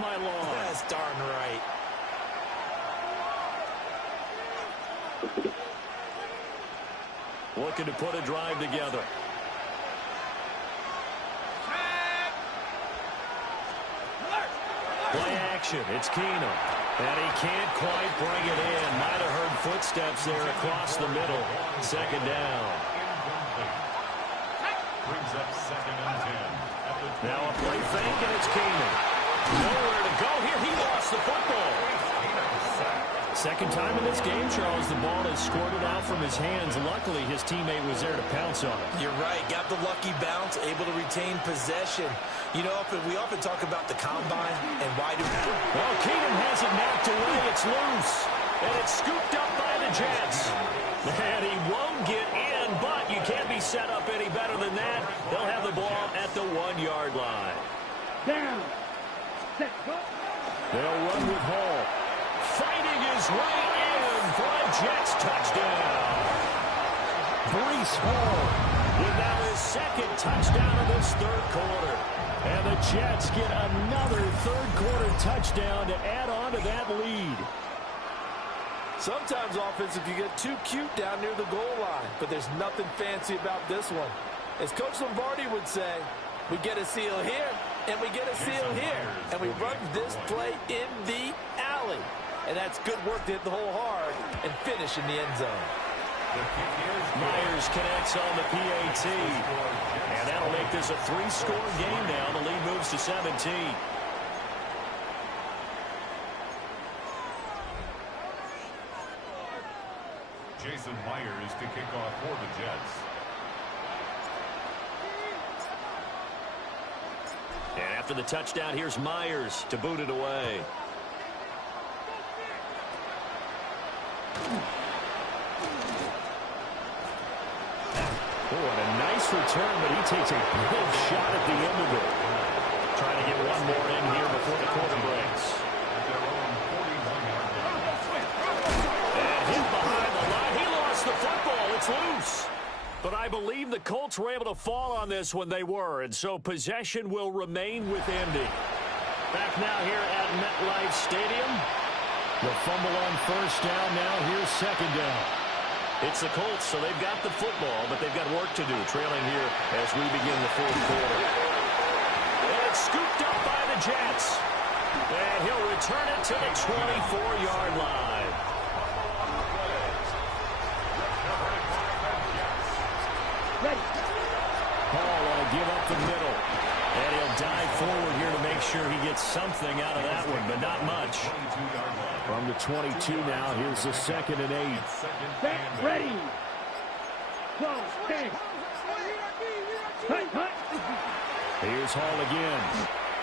my lawn. That's darn right. Looking to put a drive together. Play action. It's Keenum. And he can't quite bring it in. Might have heard footsteps there across the middle. Second down. Brings up 2nd and 10. Now a play fake, and it's Keenum. Nowhere to go here. He lost the football. Second time in this game, Charles, the ball has squirted out from his hands. Luckily, his teammate was there to pounce on it. You're right. Got the lucky bounce, able to retain possession. You know, we often talk about the combine and why do... Well, Keenum has it knocked away. It's loose. And it's scooped up by the Jets. And he won't get in, but you can't be set up any better than that. They'll have the ball at the 1-yard line. Down. Set. Go. They'll run with Hall. Fighting his way in for a Jets touchdown. Breece Hall with now his second touchdown of this third quarter. And the Jets get another third-quarter touchdown to add on to that lead. Sometimes offensive, you get too cute down near the goal line, but there's nothing fancy about this one. As Coach Lombardi would say, we get a seal here, and we get a seal here, and we run this play in the alley. And that's good work to hit the hole hard and finish in the end zone. Myers connects on the PAT. And that'll make this a 3-score game now. The lead moves to 17. Jason Myers to kick off for the Jets. And after the touchdown, here's Myers to boot it away. Oh, and a nice return, but he takes a big shot at the end of it. Trying to get one more in here before the quarter breaks. And hit behind the line. He lost the football. It's loose. But I believe the Colts were able to fall on this when they were, and so possession will remain with Indy. Back now here at MetLife Stadium. The fumble on first down. Now here's second down. It's the Colts, so they've got the football, but they've got work to do, trailing here as we begin the fourth quarter. And it's scooped up by the Jets. And he'll return it to the 24-yard line. Ready. Hall will give up the middle. And he'll dive forward here to make sure he gets something out of that one, but not much. From the 22 now, here's the 2nd and 8. Set. Ready. Go. Stand. Cut. Here's Hall again.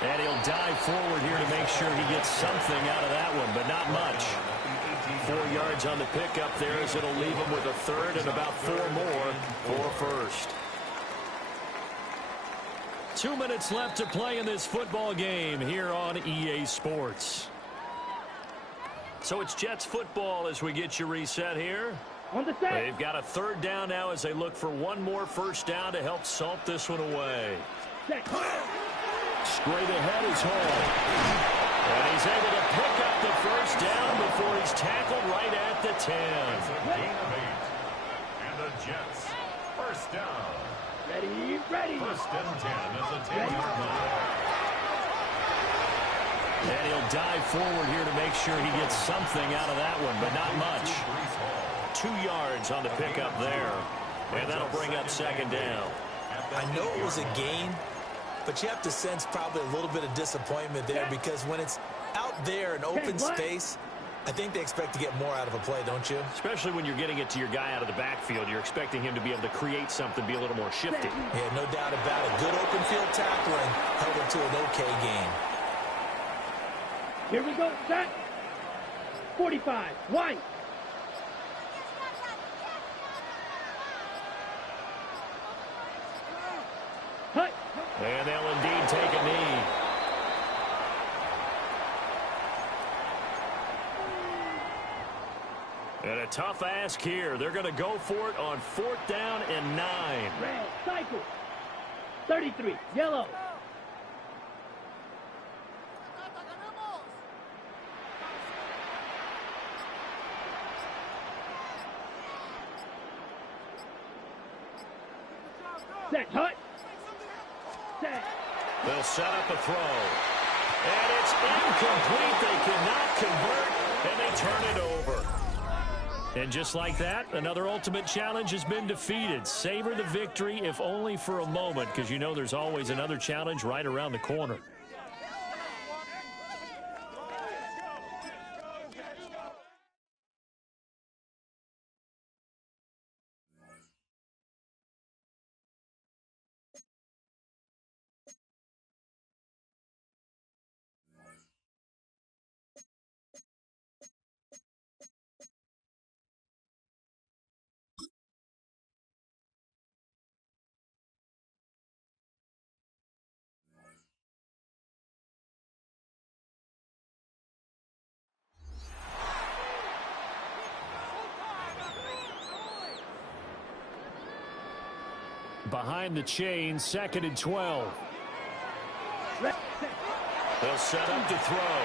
And he'll dive forward here to make sure he gets something out of that one, but not much. 4 yards on the pickup there as it'll leave him with a third and about 4 more for a first. 2 minutes left to play in this football game here on EA Sports. So it's Jets football as we get you reset here. On the set. They've got a third down now as they look for one more first down to help salt this one away. Set. Straight ahead is Hall. And he's able to pick up the first down before he's tackled right at the 10. Gain of 8. And the Jets, first down. Ready. Ready. First and 10 at the 10-yard line. And he'll dive forward here to make sure he gets something out of that one, but not much. 2 yards on the pickup there. And that'll bring up second down. I know it was a gain, but you have to sense probably a little bit of disappointment there because when it's out there in open space, I think they expect to get more out of a play, don't you? Especially when you're getting it to your guy out of the backfield. You're expecting him to be able to create something, be a little more shifty. Yeah, no doubt about it. Good open field tackling held him to an okay game. Here we go. Set. 45. White. Hut. And they'll indeed take a knee. And a tough ask here. They're going to go for it on 4th down and 9. Red. Cycle. 33. Yellow. Set. Hut. Set. They'll set up a throw. And it's incomplete. They cannot convert, and they turn it over. And just like that, another Ultimate Challenge has been defeated. Savor the victory, if only for a moment, because you know there's always another challenge right around the corner. Behind the chain, 2nd and 12. They'll set up to throw.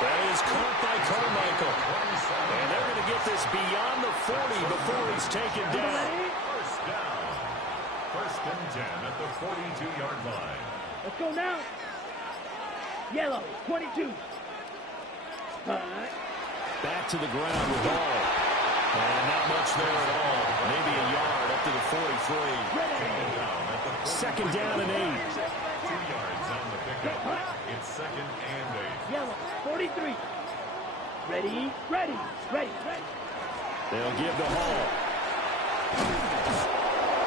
That is caught by Carmichael. And they're going to get this beyond the 40 before he's taken down. First down. 1st and 10 at the 42-yard line. Let's go now. Yellow, 22. Back to the ground with ball. And not much there at all. Maybe a yard up to the 43. 2nd down and 8. 2 yards on the pickup. It's 2nd and 8. Yellow, 43. Ready. They'll give to Hall.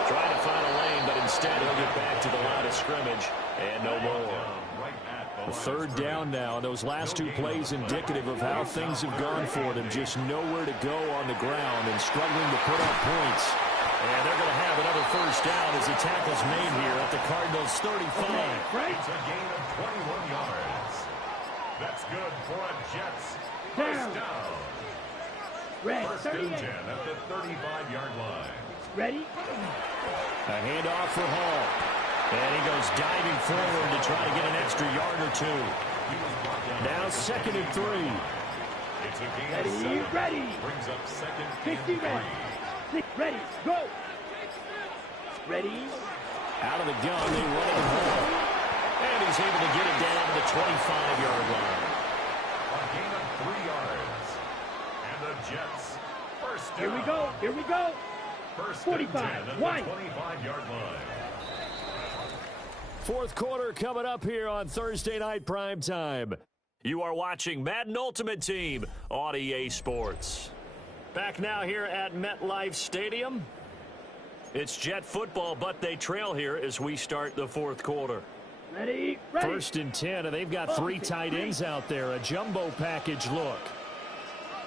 Trying to find a lane, but instead he'll get back to the line of scrimmage. And no more. A 3rd down now. Those last 2 plays indicative of how things have gone for them. Just nowhere to go on the ground and struggling to put up points. And they're going to have another 1st down as the tackle's made here at the Cardinals' 35. It's a gain of 21 yards. That's good for a Jets. 1st down. Red, 1st and 10 38. at the 35-yard line. Ready. A handoff for Hall. And he goes diving forward to try to get an extra yard or 2. Now 2nd and 3. It's a gain of 7. Ready. Brings up 2nd 50 and 3. ready. Ready, go. Ready. Out of the gun, they run it home. And he's able to get it down to the 25-yard line. A gain of 3 yards. And the Jets, 1st down. Here we go. 1st 45, and 10 at wide. the 25-yard line. 4th quarter coming up here on Thursday Night Primetime. You are watching Madden Ultimate Team on EA Sports. Back now here at MetLife Stadium. It's Jet football, but they trail here as we start the 4th quarter. Ready. 1st and 10, and they've got 3 tight ends out there. A jumbo package look.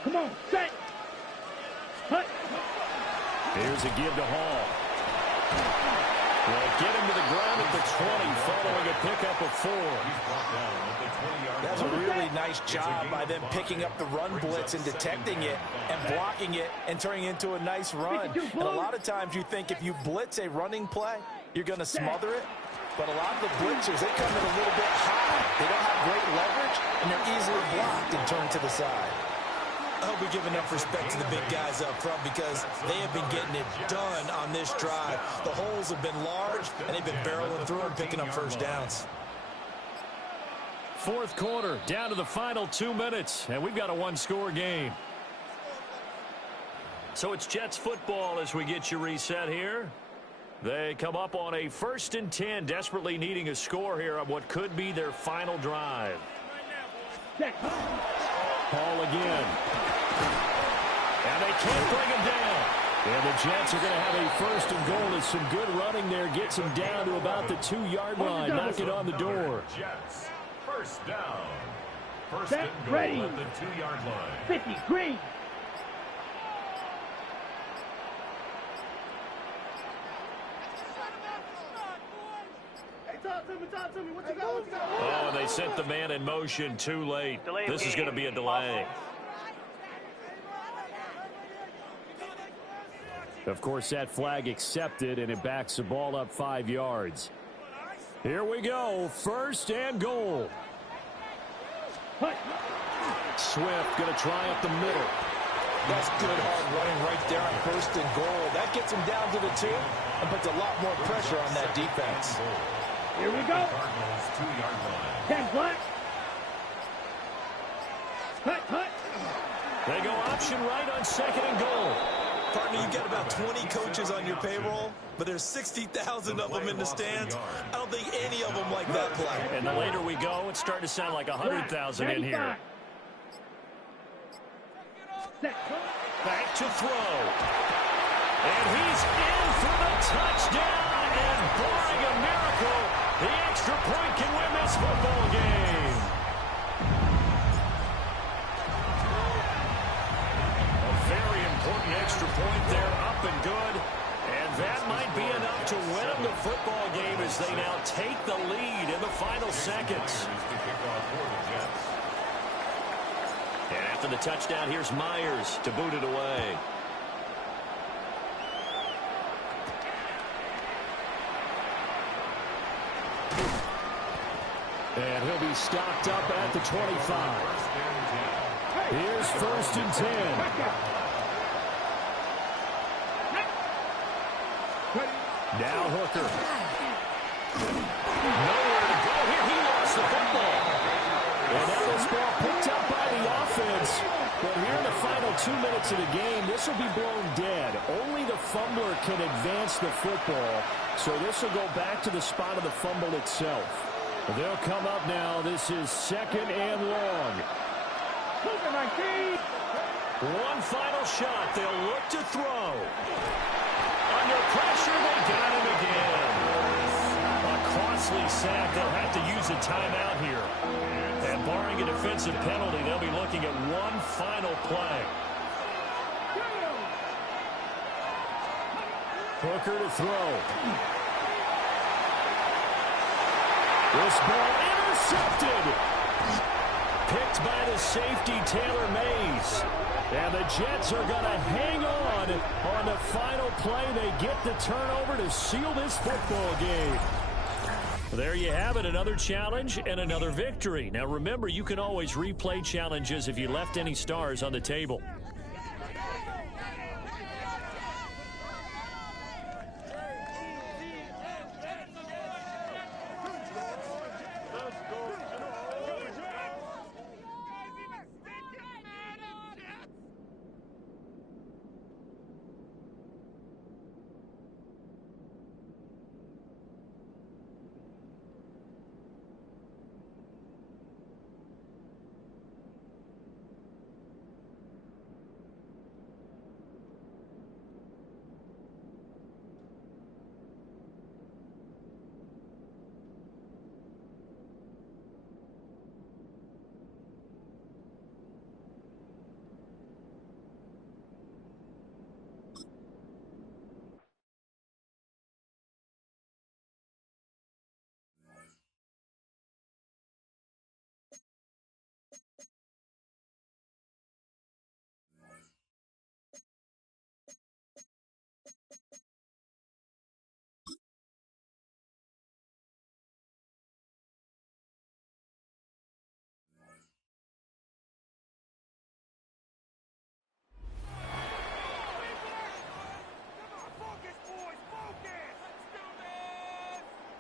Come on, set. Hut. Here's a give to Hall. Well, get him to the ground at the 20, following a pickup of 4. That's a really nice job by them picking up the run blitz and detecting it and blocking it and turning it into a nice run. And a lot of times you think if you blitz a running play, you're going to smother it. But a lot of the blitzers, they come in a little bit high. They don't have great leverage, and they're easily blocked and turned to the side. I hope we give enough respect to the big guys up front because they have been getting it done on this drive. The holes have been large, and they've been barreling through and picking up 1st downs. 4th quarter, down to the final 2 minutes, and we've got a 1-score game. So it's Jets football as we get you reset here. They come up on a 1st and 10, desperately needing a score here on what could be their final drive. Ball again. And they can't bring him down. And the Jets are going to have a 1st and goal as some good running there gets him down to about the 2-yard line, knocking on the door. Jets, 1st down. 1st and goal ready. at the 2-yard line. 50, green. Talk to me. What you got? Oh, they sent the man in motion too late. This is going to be a delay. Of course, that flag accepted, and it backs the ball up 5 yards. Here we go. 1st and goal. Swift going to try up the middle. That's good hard running right there on first and goal. That gets him down to the 2 and puts a lot more pressure on that defense. Here we go. Cardinals 2-yard line. 10 black. Hut. They go option right on second and goal. Partner, you've got about 20 coaches on your payroll, but there's 60,000 of them in the stands. I don't think any of them like that play. And the later we go, it's starting to sound like 100,000 in here. Back to throw. And he's in for the touchdown. And barring a miracle, the extra point can win this football game. A very important extra point there, up and good. And that might be enough to win them the football game as they now take the lead in the final seconds. And after the touchdown, here's Myers to boot it away. And he'll be stopped up at the 25. Here's first and 10. Now Hooker. Nowhere to go here. He lost the football. And now this ball picked up by the offense. But here in the final 2 minutes of the game, this will be blown dead. Only the fumbler can advance the football. So this will go back to the spot of the fumble itself. They'll come up now. This is second and long. One final shot. They'll look to throw. Under pressure, they got him again. A costly sack. They'll have to use a timeout here. And barring a defensive penalty, they'll be looking at one final play. Hooker to throw. This ball intercepted. Picked by the safety, Taylor Mays. And the Jets are going to hang on the final play. They get the turnover to seal this football game. There you have it, another challenge and another victory. Now remember, you can always replay challenges if you left any stars on the table.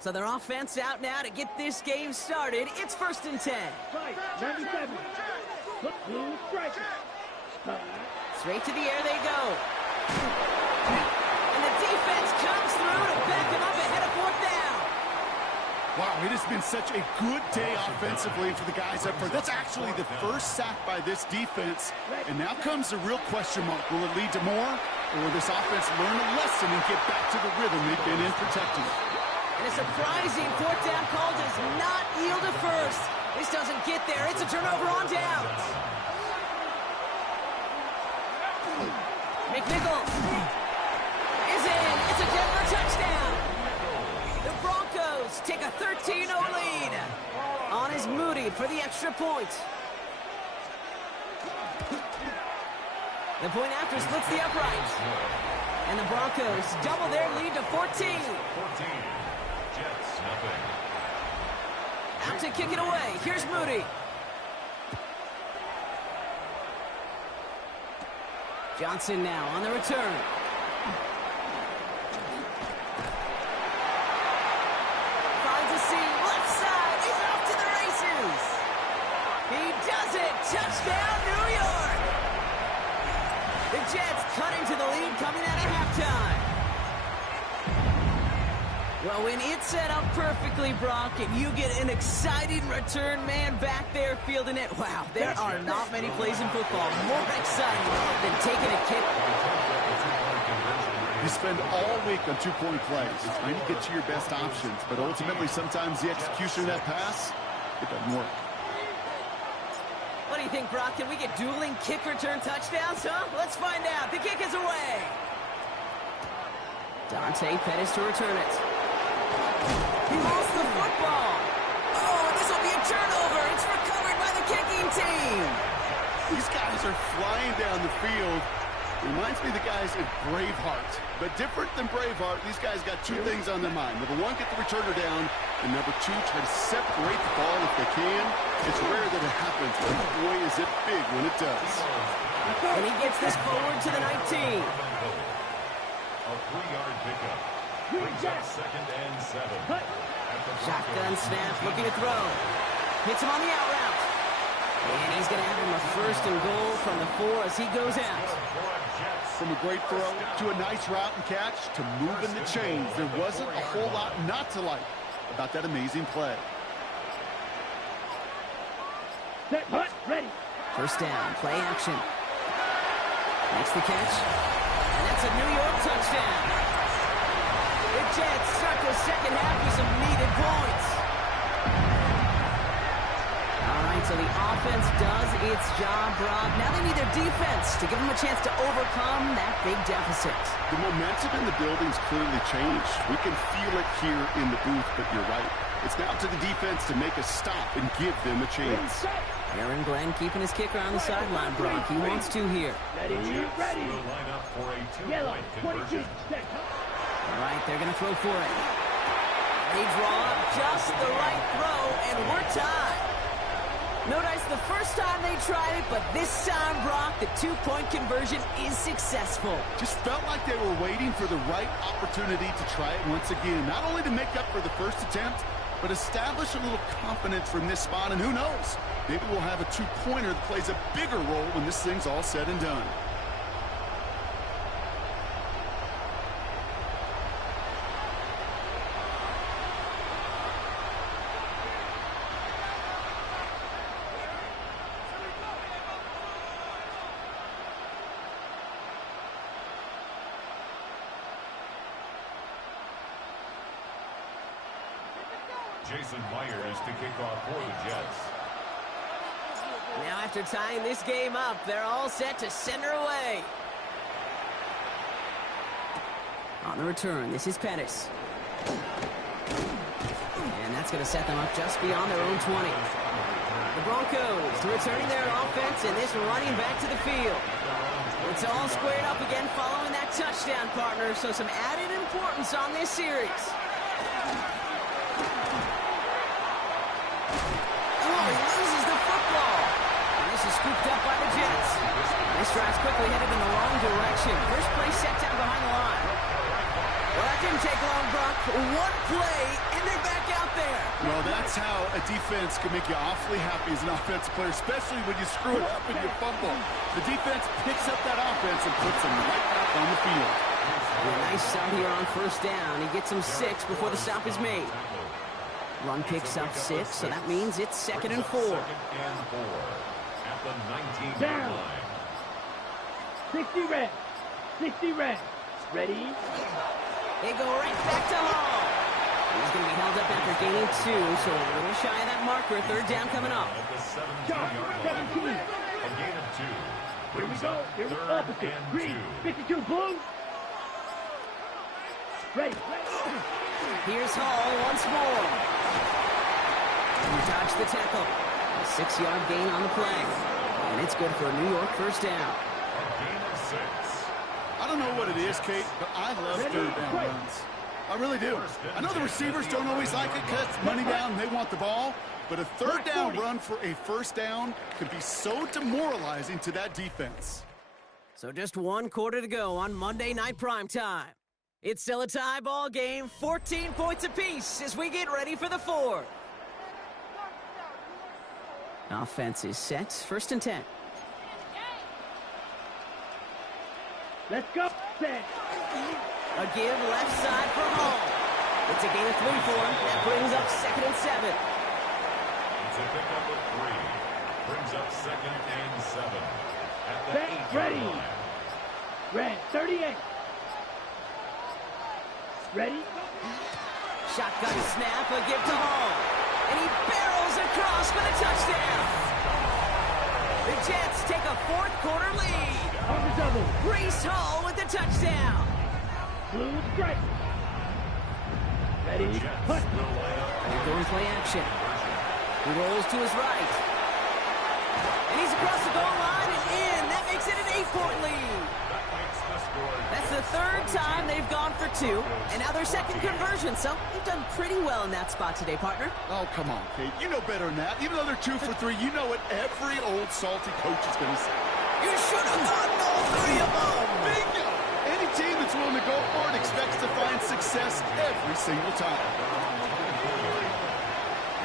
So their offense out now to get this game started. It's first and 10. Right, 97. Look, blue striker. Straight to the air they go. And the defense comes through to back him up ahead of fourth down. Wow, it has been such a good day offensively for the guys up front. That's actually the first sack by this defense. And now comes the real question mark. Will it lead to more? Or will this offense learn a lesson and get back to the rhythm they've been in protecting? And a surprising fourth down call does not yield a first. This doesn't get there. It's a turnover on downs. McNichols is in. It's a Denver touchdown. The Broncos take a 13-0 lead. On is Moody for the extra point. The point after splits the upright. And the Broncos double their lead to 14. Jets, nothing. Out to kick it away. Here's Moody. Johnson now on the return. Finds a seam, left side. He's off to the races. He does it. Touchdown, New York. The Jets cutting to the lead coming out of halftime. Well, when it's set up perfectly, Brock, and you get an exciting return man back there fielding it, wow, there are not many plays in football more exciting than taking a kick. You spend all week on two-point plays, trying to get to your best options, but ultimately sometimes the execution of that pass, it doesn't work. What do you think, Brock? Can we get dueling kick return touchdowns, huh? Let's find out. The kick is away. Dante Pettis to return it. He lost the football. Oh, this will be a turnover. It's recovered by the kicking team. These guys are flying down the field. Reminds me of the guys at Braveheart. But different than Braveheart, these guys got two things on their mind. Number one, get the returner down. And number two, try to separate the ball if they can. It's rare that it happens, but boy, is it big when it does. And he gets this forward to the 19. A 3-yard pickup. Brings up 2nd and 7. Shotgun snap, looking to throw. Hits him on the out route. And he's going to have him a 1st and goal from the 4 as he goes out. From a great throw to a nice route and catch to moving the chains, there wasn't a whole lot not to like about that amazing play. Set, hut, ready. 1st down, play action. Makes the catch. And that's a New York touchdown. The Jets start the second half with some needed points. All right, so the offense does its job, Rob. Now they need their defense to give them a chance to overcome that big deficit. The momentum in the building's clearly changed. We can feel it here in the booth, but you're right. It's now to the defense to make a stop and give them a chance. Aaron Glenn keeping his kicker on the sideline, Brock. He wants to here. Ready, ready. Will line up for a Yellow, two-point 22, conversion. set. All right, they're going to throw for it. They draw up just the right throw, and we're tied. Notice the first time they tried it, but this time, Brock, the two-point conversion is successful. Just felt like they were waiting for the right opportunity to try it once again. Not only to make up for the first attempt, but establish a little confidence from this spot. And who knows, maybe we'll have a two-pointer that plays a bigger role when this thing's all said and done. Jason Myers to kick off for the Jets. Now after tying this game up, they're all set to send her away. On the return, this is Pettis. And that's going to set them up just beyond their own 20. The Broncos returning their offense and this running back to the field. It's all squared up again following that touchdown, partner, so some added importance on this series. Oh, he loses the football. And this is scooped up by the Jets. This drive's quickly headed in the wrong direction. First play set down behind the line. Well, that didn't take long, Brock. One play, and they're back out there. Well, that's how a defense can make you awfully happy as an offensive player, especially when you screw it up and you fumble. The defense picks up that offense and puts them right back on the field. And a nice start here on 1st down. He gets him 6 before the stop is made. Run picks up 6, so that means it's 2nd and 4. 2nd and 4 at the 19-yard Down. line. 60 red. 60 red. Ready? They go right back to Hall. He's going to be held up after gaining 2, so a little shy of that marker. 3rd down coming up. At the Shot, 17-yard 17. line. A gain of 2. Here we Brings go. up Here we 3rd opposite. and Green. 2. 52 blue. Ready. Here's Hall once more. He dodged the tackle. A 6-yard gain on the play. And it's good for a New York 1st down. A gain of 6. I don't know what it is, Kate, but I love 3rd down runs. I really do. I know the receivers don't always like it because it's money down, they want the ball. But a 3rd down run for a 1st down could be so demoralizing to that defense. So just 1 quarter to go on Monday Night Primetime. It's still a tie ball game, 14 points apiece as we get ready for the fourth. Offense is set, 1st and 10. Let's go. Set. A give left side for Hall. It's a gain of 3 for him. That brings up 2nd and 7. It's a pickup of 3. Brings up 2nd and 7. At the Set, 8-yard ready. line. Red, 38. Ready? Shotgun snap, a give to Hall. And he barrels across for the touchdown. The Jets take a 4th quarter lead. On the double. Brees Hall with the touchdown. Blue strike. Ready? Push. They're going play action. He rolls to his right. And he's across the goal line and in. That makes it an 8-point lead. That's the 3rd time they've gone for 2. And now their 2nd conversion. So they've done pretty well in that spot today, partner. Oh, come on, Kate. You know better than that. Even though they're 2 for 3, you know what every old salty coach is going to say. You should have gotten all 3 of them. Bingo! Any team that's willing to go for it expects to find success every single time.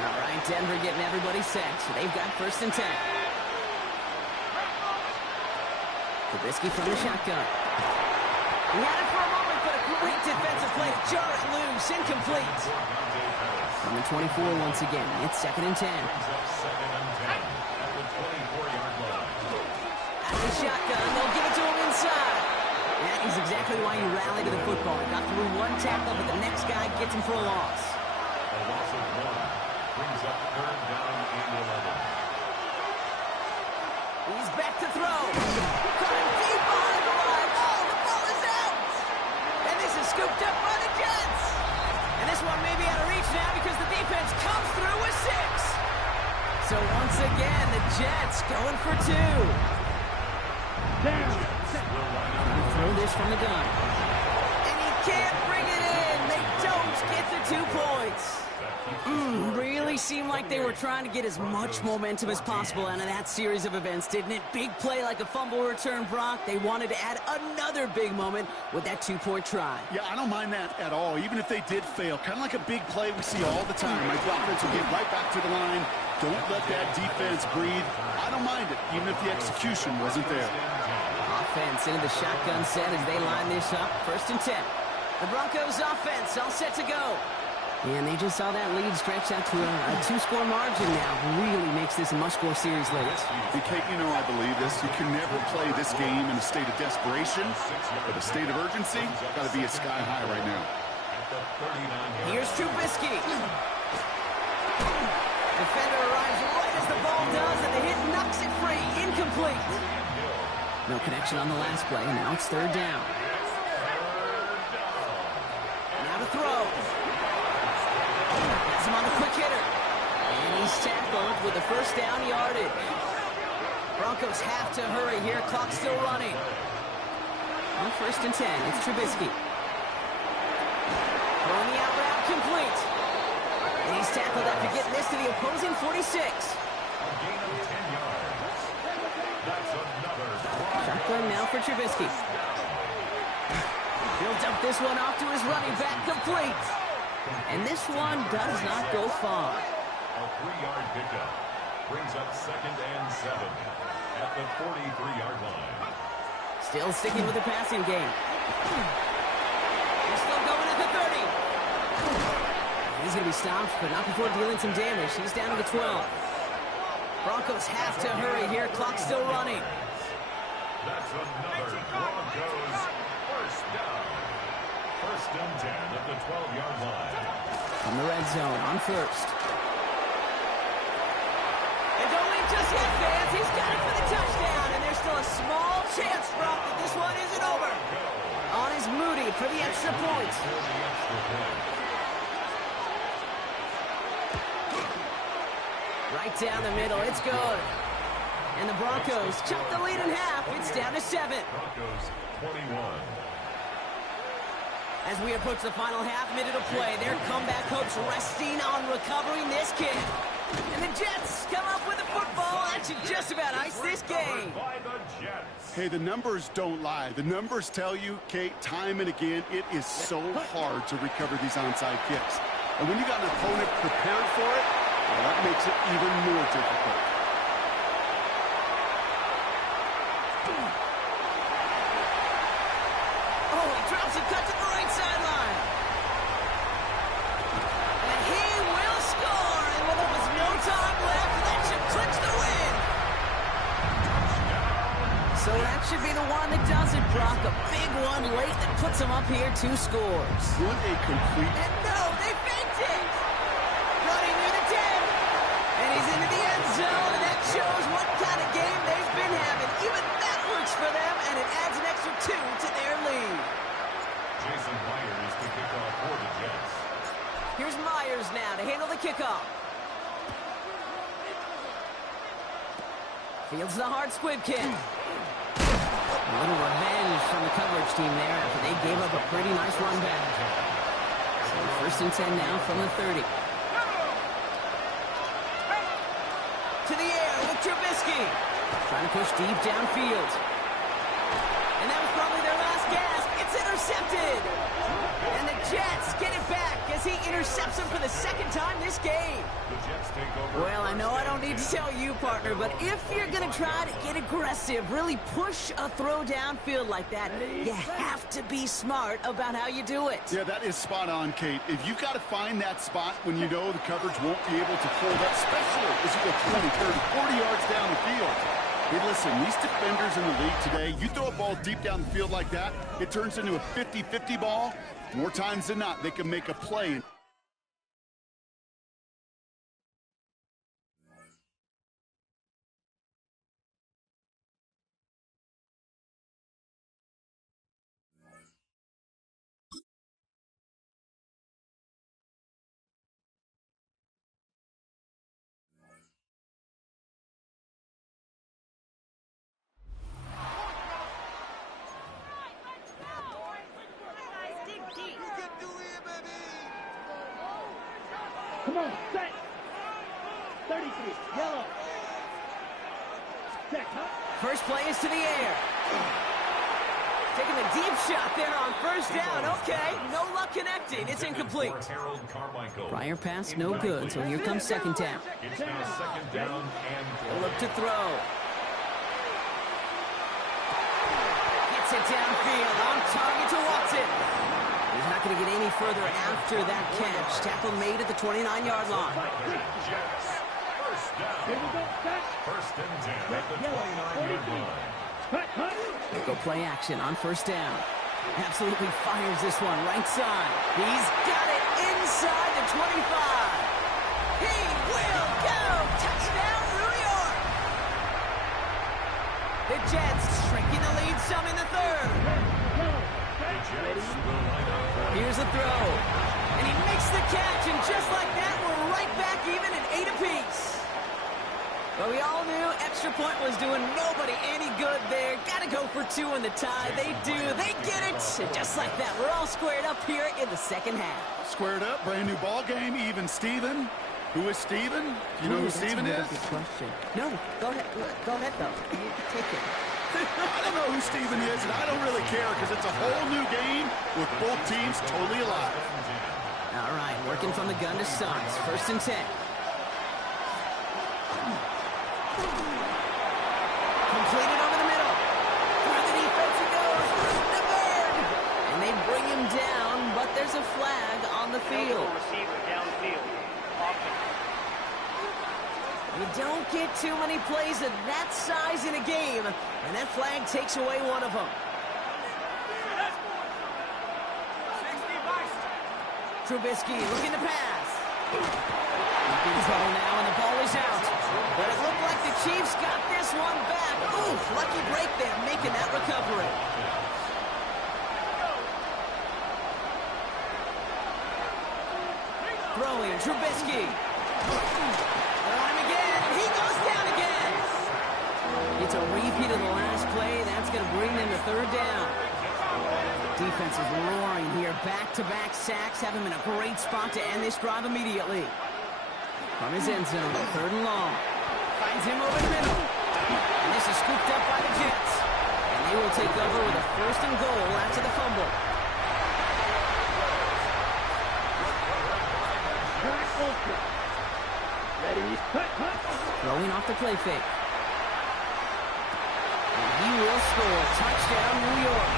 All right, Denver getting everybody set. They've got 1st and 10. Trubisky from the shotgun. He had it for a moment, but a great defensive play to jar it loose, incomplete. From the 24 once again, it's 2nd and 10. Out of the shotgun, they'll give it to him inside. That is exactly why you rally to the football. Got through 1 tackle, but the next guy gets him for a loss. A loss of 1 brings up 3rd down and 11. He's back to throw. Coming deep behind the line. Oh, the ball is out. And this is scooped up by the Jets. And this one may be out of reach now because the defense comes through with 6. So once again, the Jets going for 2. Down. Throw this from the gun. And he can't bring it in. They don't get the 2 points. Really seemed like they were trying to get as much momentum as possible out of that series of events, didn't it? Big play like a fumble return, Brock. They wanted to add another big moment with that 2-point try. Yeah, I don't mind that at all, even if they did fail. Kind of like a big play we see all the time. Like the offense will get right back to the line. Don't let that defense breathe. I don't mind it, even if the execution wasn't there. Offense into the shotgun set as they line this up. 1st and 10. The Broncos offense all set to go. And they just saw that lead stretch out to a 2-score margin now. Really makes this a must-score series late. And Kate, you know I believe this. You can never play this game in a state of desperation, but a state of urgency got to be at sky high right now. Here's Trubisky. Defender arrives right as the ball does, and the hit knocks it free. Incomplete. No connection on the last play. Now it's 3rd down. Now to throw. Has him on the quick hitter. And he's tackled with the 1st down yardage. Broncos have to hurry here. Clock still running. On 1st and 10, it's Trubisky. Throwing the out route complete. And he's tackled after getting this to the opposing 46. A gain of 10 yards. That's another drive. Shotgun now for Trubisky. He'll dump this one off to his running back, complete. And this one does not go far. A 3-yard pickup brings up 2nd and 7 at the 43-yard line. Still sticking with the passing game. He's still going at the 30. He's going to be stopped, but not before dealing some damage. He's down to the 12. Broncos have to hurry here. Clock still running. That's another Broncos 1st down. 1st and 10 at the 12-yard line. From the red zone on 1st. And don't leave just yet, fans. He's got it for the touchdown. And there's still a small chance, Brock, that this one isn't over. On is Moody for the extra point. Right down the middle. It's good. And the Broncos chop the lead in half. It's down to 7. Broncos 21. As we approach the final half minute of play, their comeback hopes resting on recovering this kick. And the Jets come up with a football that should just about ice this game. By the Jets. Hey, the numbers don't lie. The numbers tell you, Kate, time and again, it is so hard to recover these onside kicks. And when you got an opponent prepared for it, well, that makes it even more difficult. Oh, he drops a cut to the right sideline. And he will score. And with almost no time left, that should clinch the win. So that should be the one that does it, Brock. A big one late that puts him up here 2 scores. What a complete... And no, they faked it. Running near the 10. And he's into the end zone. And that shows what kind of game they've been having. Even that works for them. And it adds an extra 2 to their lead. Jason Myers to kick off for the Jets. Here's Myers now to handle the kickoff. Fields the hard squib kick. A little revenge from the coverage team there after they gave up a pretty nice run back. So first and 10 now from the 30. To the air with Trubisky. Trying to push deep downfield. And that was probably their last gasp. It's intercepted. And the Jets get it back as he intercepts him for the second time this game. The Jets take over. Well, I know I don't need to tell you, partner, but if you're going to try to get aggressive, really push a throw downfield like that, you have to be smart about how you do it. Yeah, that is spot on, Kate. If you've got to find that spot when you know the coverage won't be able to hold up, especially as you go 20, 30, 40 yards down the field. Hey, listen, these defenders in the league today, you throw a ball deep down the field like that, it turns into a 50-50 ball. More times than not, they can make a play. Come on, set. 33, yellow. Set, First play is to the air. Taking the deep shot there on first down. Okay, no luck connecting. It's incomplete. Prior pass, no good, so here comes second down. It's now second down and He'll look to throw. Gets it downfield, on target to Watson. He's not going to get any further after that catch. Tackle made at the 29-yard line. Jets. First down. Here we go, set. First and 10 at the 29-yard line. Cut. Go play action on first down. Absolutely fires this one right side. He's got it inside the 25. He will go. Touchdown, New York. The Jets shrinking the lead some in the third. Here's a throw. And he makes the catch, and just like that, we're right back even at 8 apiece. But we all knew extra point was doing nobody any good there. Got to go for 2 in the tie. They do. They get it. And just like that, we're all squared up here in the second half. Squared up, brand new ball game, even Steven. Who is Steven? Do you know who Steven is? Good question. No, go ahead. Go ahead, though. You take it. I don't know who Steven is, and I don't really care because it's a whole new game with both teams totally alive. All right, working from the gun to Suggs. First and 10. Completed over the middle. Through the defense he goes. The bird. And they bring him down, but there's a flag on the field. Receiver downfield. You don't get too many plays of that size in a game, and that flag takes away one of them. Trubisky looking to pass. In trouble now, and the ball is out. But it looked like the Chiefs got this one back. Ooh, lucky break there, making that recovery. Throwing, Trubisky. On him again. He goes down again. It's a repeat of the last play. That's going to bring them to third down. Defense is roaring here. Back-to-back sacks have him in a great spot to end this drive immediately. From his end zone, third and long. Finds him over the middle. And this is scooped up by the Jets. will take over with a 1st and goal after the fumble. Ready, cut. Throwing off the play fake. And he will score. Touchdown, New York.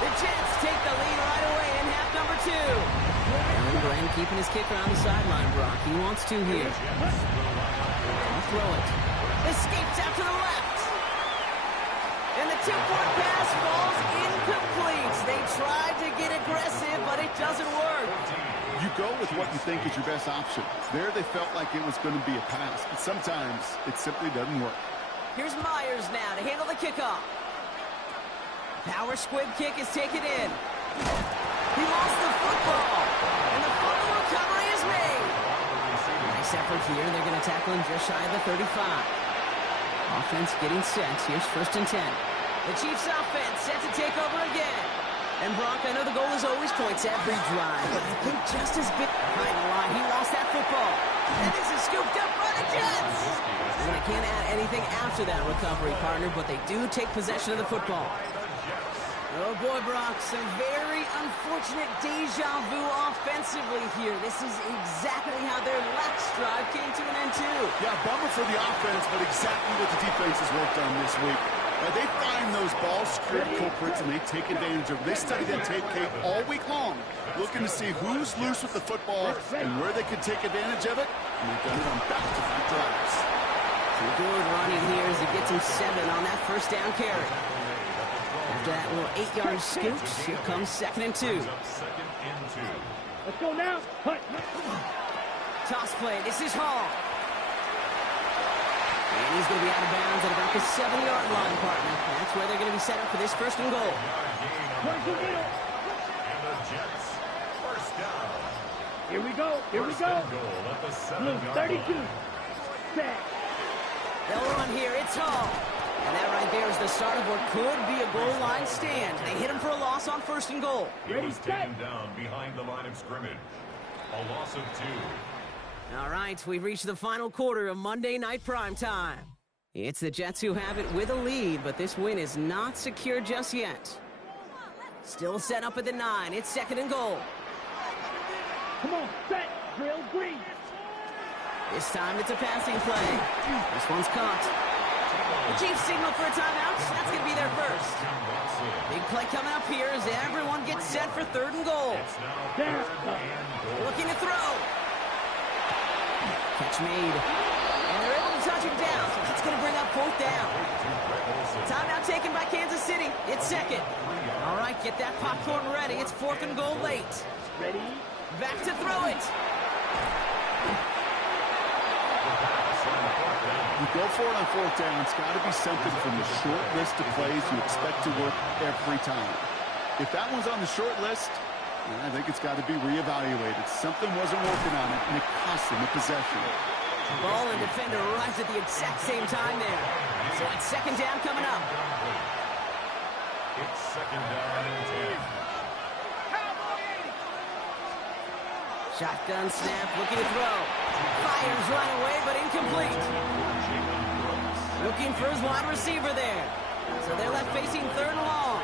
The Jets take the lead right away in half number 2. And Glenn keeping his kicker on the sideline, Brock. He wants to here. He'll throw it. Escapes out to the left. And the two-point pass falls incomplete. They tried to get aggressive, but it doesn't work. You go with what you think is your best option. There they felt like it was going to be a pass, but sometimes it simply doesn't work. Here's Myers now to handle the kickoff. Power squib kick is taken in. He lost the football, and the fumble recovery is made. Nice effort here. They're going to tackle him just shy of the 35. Offense getting set. Here's 1st and 10. The Chiefs offense set to take over again. And Brock, I know the goal is always points every drive, but I think just as big behind the line, he lost that football. And this is scooped up by the Jets. And they can't add anything after that recovery, partner, but they do take possession of the football. Oh boy, Brock, some very unfortunate deja vu offensively here. This is exactly how their last drive came to an end too. Yeah, bummer for the offense, but exactly what the defense has worked on this week. They find those ball-secured culprits, and they take advantage of it. They study that tape, Kate, all week long, looking to see who's loose with the football and where they can take advantage of it, and they've done it on back-to-back drives. So good running here as he gets him 7 on that 1st down carry. After that little 8-yard scoop, here comes 2nd and 2. Let's go now. Toss play. This is Hall. And he's going to be out of bounds at about the 7-yard line, partner. That's where they're going to be set up for this 1st and goal. And the Jets, 1st down. Here we go. First and goal at the 7-yard 32. line. Set. They'll run here. It's Hall. And that right there is the start of what could be a goal line stand. They hit him for a loss on 1st and goal. He was taken down behind the line of scrimmage. A loss of 2. All right, we've reached the final quarter of Monday Night Primetime. It's the Jets who have it with a lead, but this win is not secure just yet. Still set up at the 9. It's 2nd and goal. Come on, set, drill, green. This time it's a passing play. This one's caught. The Chiefs signal for a timeout. That's going to be their first. Big play coming up here as everyone gets set for 3rd and goal. Looking to throw. Catch made. And they're able to touch him down, so that's going to bring up 4th down. Timeout taken by Kansas City. It's 2nd. All right, get that popcorn ready. It's 4th and goal late. Ready. Back to throw it. You go for it on 4th down. It's got to be something from the short list of plays you expect to work every time. If that one's on the short list, I think it's got to be reevaluated. Something wasn't working on it, and it cost them a possession. Ball and defender arrives at the exact same time there. So it's 2nd down coming up. It's 2nd down and 10. Shotgun snap, looking to throw. Fires right away, but incomplete. Looking for his wide receiver there. So they're left facing 3rd and long.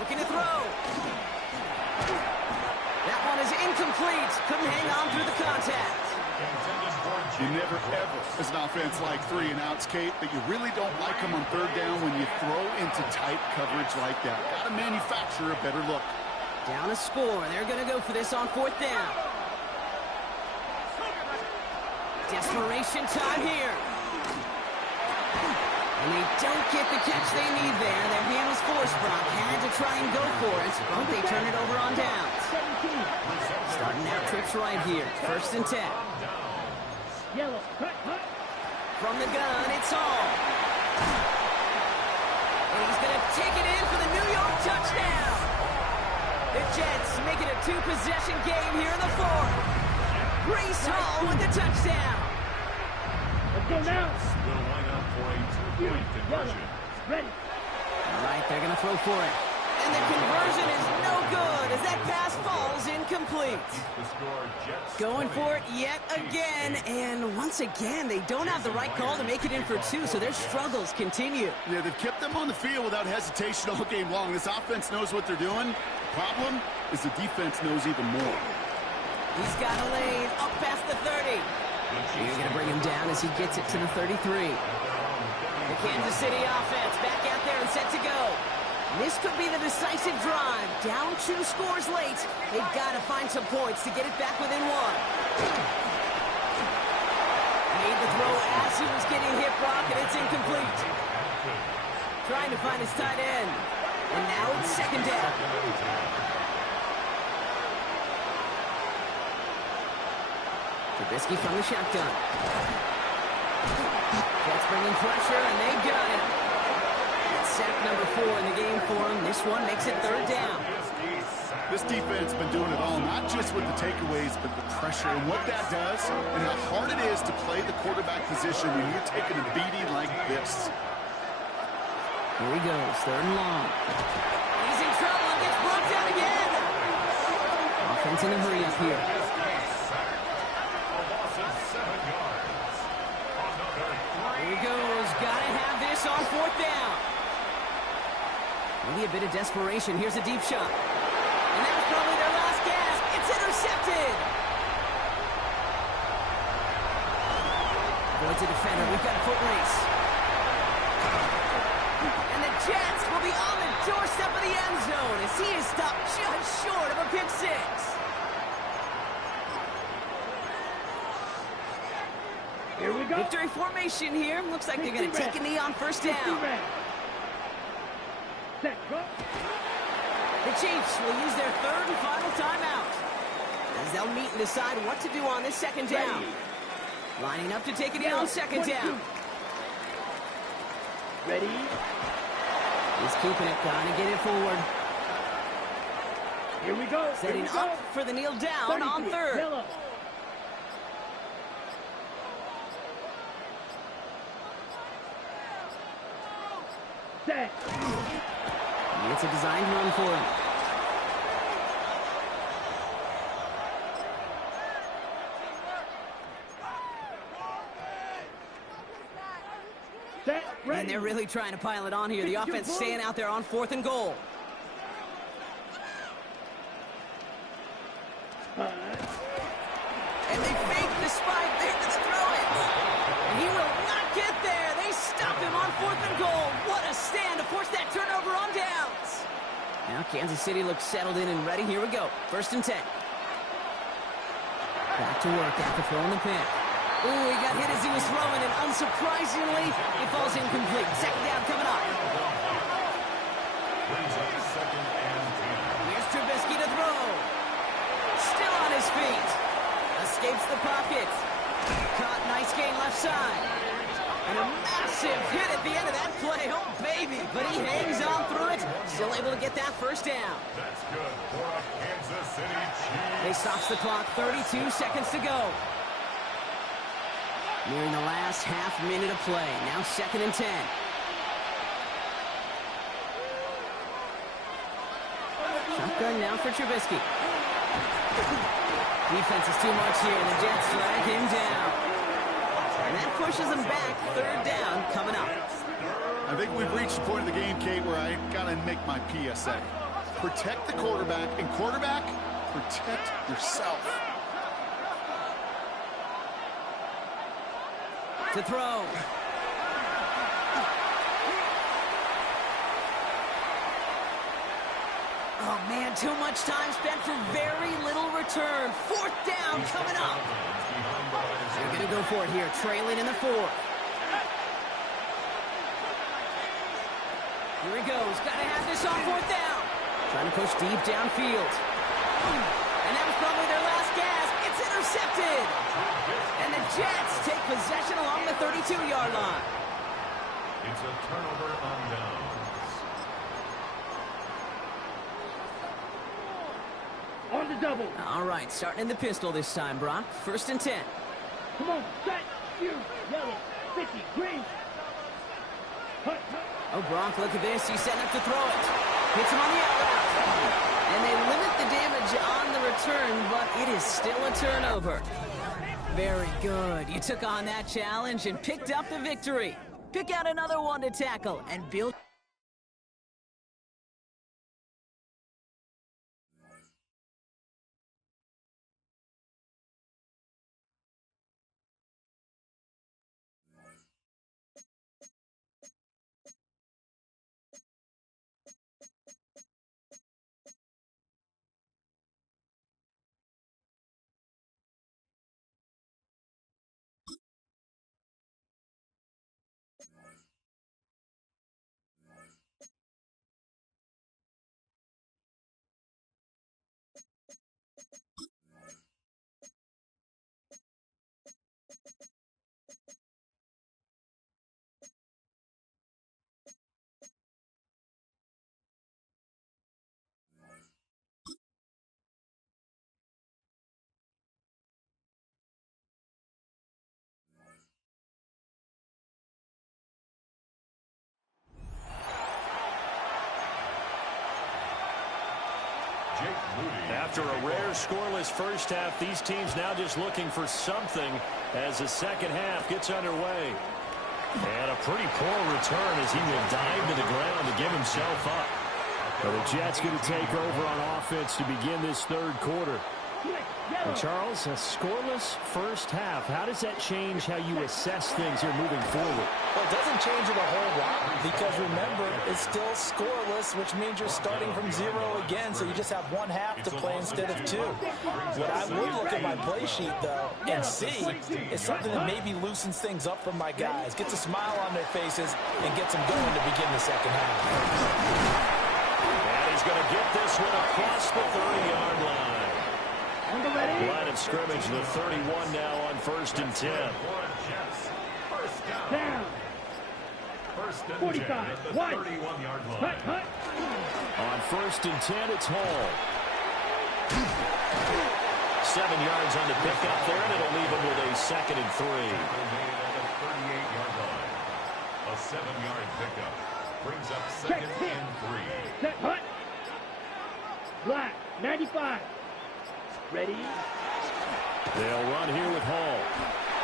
Looking to throw. That one is incomplete. Couldn't hang on through the contact. You never ever, as an offense, like 3 and outs, Kate, but you really don't like them on 3rd down when you throw into tight coverage like that. Got to manufacture a better look. Down a score. They're going to go for this on 4th down. Desperation time here. And they don't get the catch they need there. Their hand was forced, Brock. Had to try and go for it, but they turn it over on downs. Starting out trips right here. 1st and 10. Yellow. From the gun, it's Hall. And he's going to take it in for the New York touchdown. The Jets make it a 2-possession game here in the 4th. Breece Hall with the touchdown. Let's go now. Will line up for a 2-point conversion. Ready. All right, they're going to throw for it. And the conversion is no good as that pass falls incomplete. Going for it yet again, and once again, they don't have the right call to make it in for two, so their struggles continue. Yeah, they've kept them on the field without hesitation all game long. This offense knows what they're doing. The problem is the defense knows even more. He's got a lane up past the 30. You're going to bring him down as he gets it to the 33. The Kansas City offense back out there and set to go. This could be the decisive drive. Down 2 scores late. They've got to find some points to get it back within 1. Made the throw as he was getting hit, Brock, and it's incomplete. Trying to find his tight end. And now it's second down. Trubisky from the shotgun. Jets bringing pressure, and they got it. That's sack number 4 in the game for him. This one makes it third down. This defense has been doing it all, not just with the takeaways, but the pressure and what that does and how hard it is to play the quarterback position when you're taking a beating like this. Here he goes, third and long. He's in trouble and gets brought down again. Offense in a hurry up here. Here he goes, gotta have this on fourth down. Maybe a bit of desperation. Here's a deep shot. And that was probably their last gasp. It's intercepted. Avoids a defender. We've got a foot race. And the Jets will be on the doorstep of the end zone as he is stopped just short of a pick 6. Here we go. Victory formation here. Looks like they're going to take a knee on first down. Set, go. The Chiefs will use their third and final timeout as they'll meet and decide what to do on this second down. Lining up to take it in on second down. Ready? He's keeping it, trying to get it forward. Here we go. Setting up for the kneel down on third. Yellow. Set. It's a designed run for him. Set. Ready. And they're really trying to pile it on here. The offense staying out there on 4th and goal. And they fake the spike. They're going to throw it. And he will not get there. They stop him on 4th and goal. What a stand to force that turnover on downs. Now Kansas City looks settled in and ready. Here we go. 1st and 10. Back to work after throwing the pick. Ooh, he got hit as he was throwing, and unsurprisingly, it falls incomplete. Second down coming up. Here's Trubisky to throw. Still on his feet. Escapes the pocket. Caught, nice gain left side. And a massive hit at the end of that play. Oh, baby. But he hangs on through it. Still able to get that first down. That's good for a Kansas City Chiefs. They stops the clock. 32 seconds to go. Nearing the last half minute of play. Now 2nd and 10. Shotgun now for Trubisky. Defense is too much here, and the Jets drag him down. And that pushes them back. 3rd down coming up. I think we've reached the point of the game, Kate, where I got to make my PSA. Protect the quarterback, and quarterback, protect yourself. To throw. Oh, man, too much time spent for very little return. 4th down coming up. They're going to go for it here, trailing in the 4th. Here he goes. Got to have this on 4th down. Trying to push deep downfield. And that was probably their last gasp. It's intercepted. And the Jets take possession along the 32-yard line. It's a turnover on downs. On the double. All right, starting in the pistol this time, Brock. 1st and 10. Come on, set. You. Yellow. 50. Green. Hut, hut. Oh, Brock, look at this. He's setting up to throw it. Hits him on the out route. And they limit the damage on the return, but it is still a turnover. Very good. You took on that challenge and picked up the victory. Pick out another one to tackle and build. After a rare scoreless first half, these teams now just looking for something as the second half gets underway. And a pretty poor return as he will dive to the ground to give himself up. But the Jets going to take over on offense to begin this third quarter. And Charles, a scoreless first half. How does that change how you assess things here moving forward? Well, it doesn't change it a whole lot because, remember, it's still scoreless, which means you're starting from 0 again, so you just have one half to play instead of 2. What I would look at my play sheet, though, and see is something that maybe loosens things up for my guys, gets a smile on their faces, and gets them going to begin the second half. And he's going to get this one across the 30-yard line. Line of scrimmage, the 31 now on 1st and 10. Down. 45. Wide. Hut, hut. On 1st and 10, it's Hall. 7 yards on the pickup there, and it'll leave him with a 2nd and 3. A 7-yard pickup brings up 2nd and 3. Set, hut. Black, 95. Ready? They'll run here with Hall.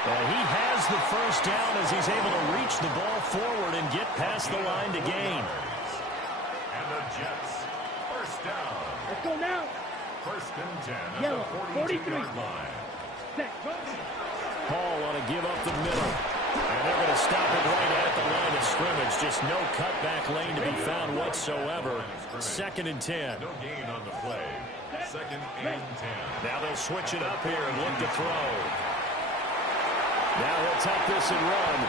And he has the first down as he's able to reach the ball forward and get past the line to gain. And the Jets, first down. Let's go now. 1st and 10 at Yellow, the 42-yard 43. line. Set, go. Hall want to give up the middle. And they're going to stop it right at the line of scrimmage. Just no cutback lane to be found whatsoever. 2nd and 10. No gain on the play. 2nd and 10. Now they'll switch it up here and look to throw. Now he'll take this and run.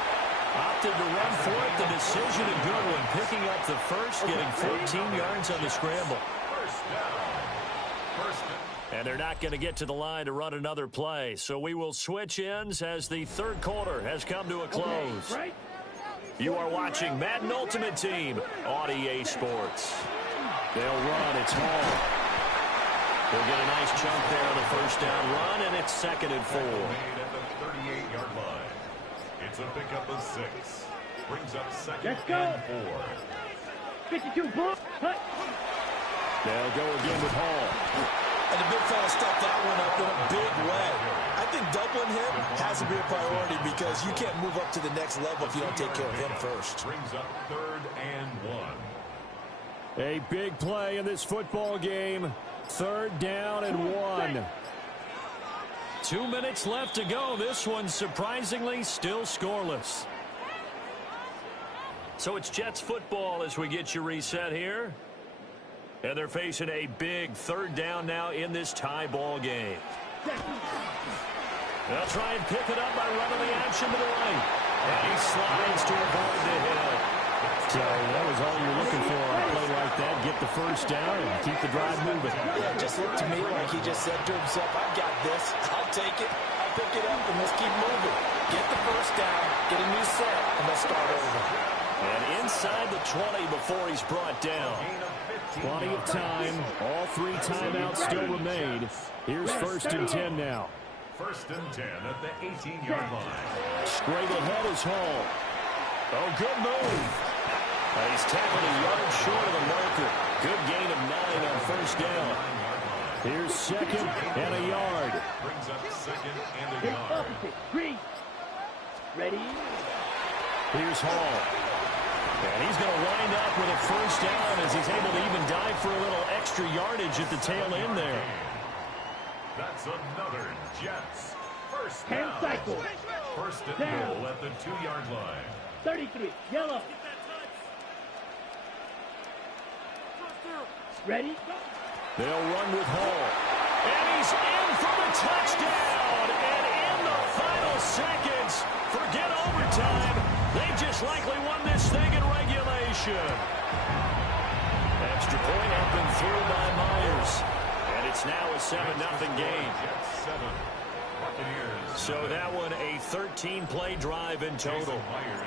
Opted to run for it. The decision a good one. Picking up the first, getting 14 yards on the scramble. First down. And they're not going to get to the line to run another play. So we will switch ends as the third quarter has come to a close. You are watching Madden Ultimate Team on EA Sports. They'll run. It's Hall. They'll get a nice chunk there on the first down run, and it's 2nd and 4. Made at the 38-yard line. It's a pickup of 6. Brings up 2nd and 4. 52 block. Hut. They'll go again with Hall. And the big fella stepped that one up in a big way. I think doubling him has to be a priority because you can't move up to the next level if you don't take care of him first. Brings up 3rd and 1. A big play in this football game. 3rd down and 1. 2 minutes left to go. This one surprisingly still scoreless. So it's Jets football as we get you reset here. And they're facing a big 3rd down now in this tie ball game. They'll try and pick it up by running the action to the right. And he slides to avoid the hit. So that was all you're looking for on a play like that. Get the first down and keep the drive moving. Yeah, it just looked to me like he just said to himself, I've got this. I'll take it. I'll pick it up, and let's keep moving. Get the first down, get a new set, and let's start over. And inside the 20 before he's brought down. Plenty of time. All 3 timeouts still remain. Here's 1st and 10 now. 1st and 10 at the 18-yard line. Straight ahead is Hall. Oh, good move. And he's tackled a yard short of the marker. Good gain of 9 on first down. Here's second and a yard. Brings up second and a Hit yard. opposite. Green. Ready. Here's Hall. And he's going to wind up with a first down as he's able to even dive for a little extra yardage at the tail end there. That's another Jets. First Hand down. cycle. First and Down. goal at the 2-yard line. 33. Yellow. Ready. They'll run with Hall. And he's in for the touchdown. And in the final seconds, forget overtime. They just likely won this thing in regulation. Extra point up and through by Myers. And it's now a 7-0 game. Jets 7. Buccaneers. So that one a 13-play drive in total.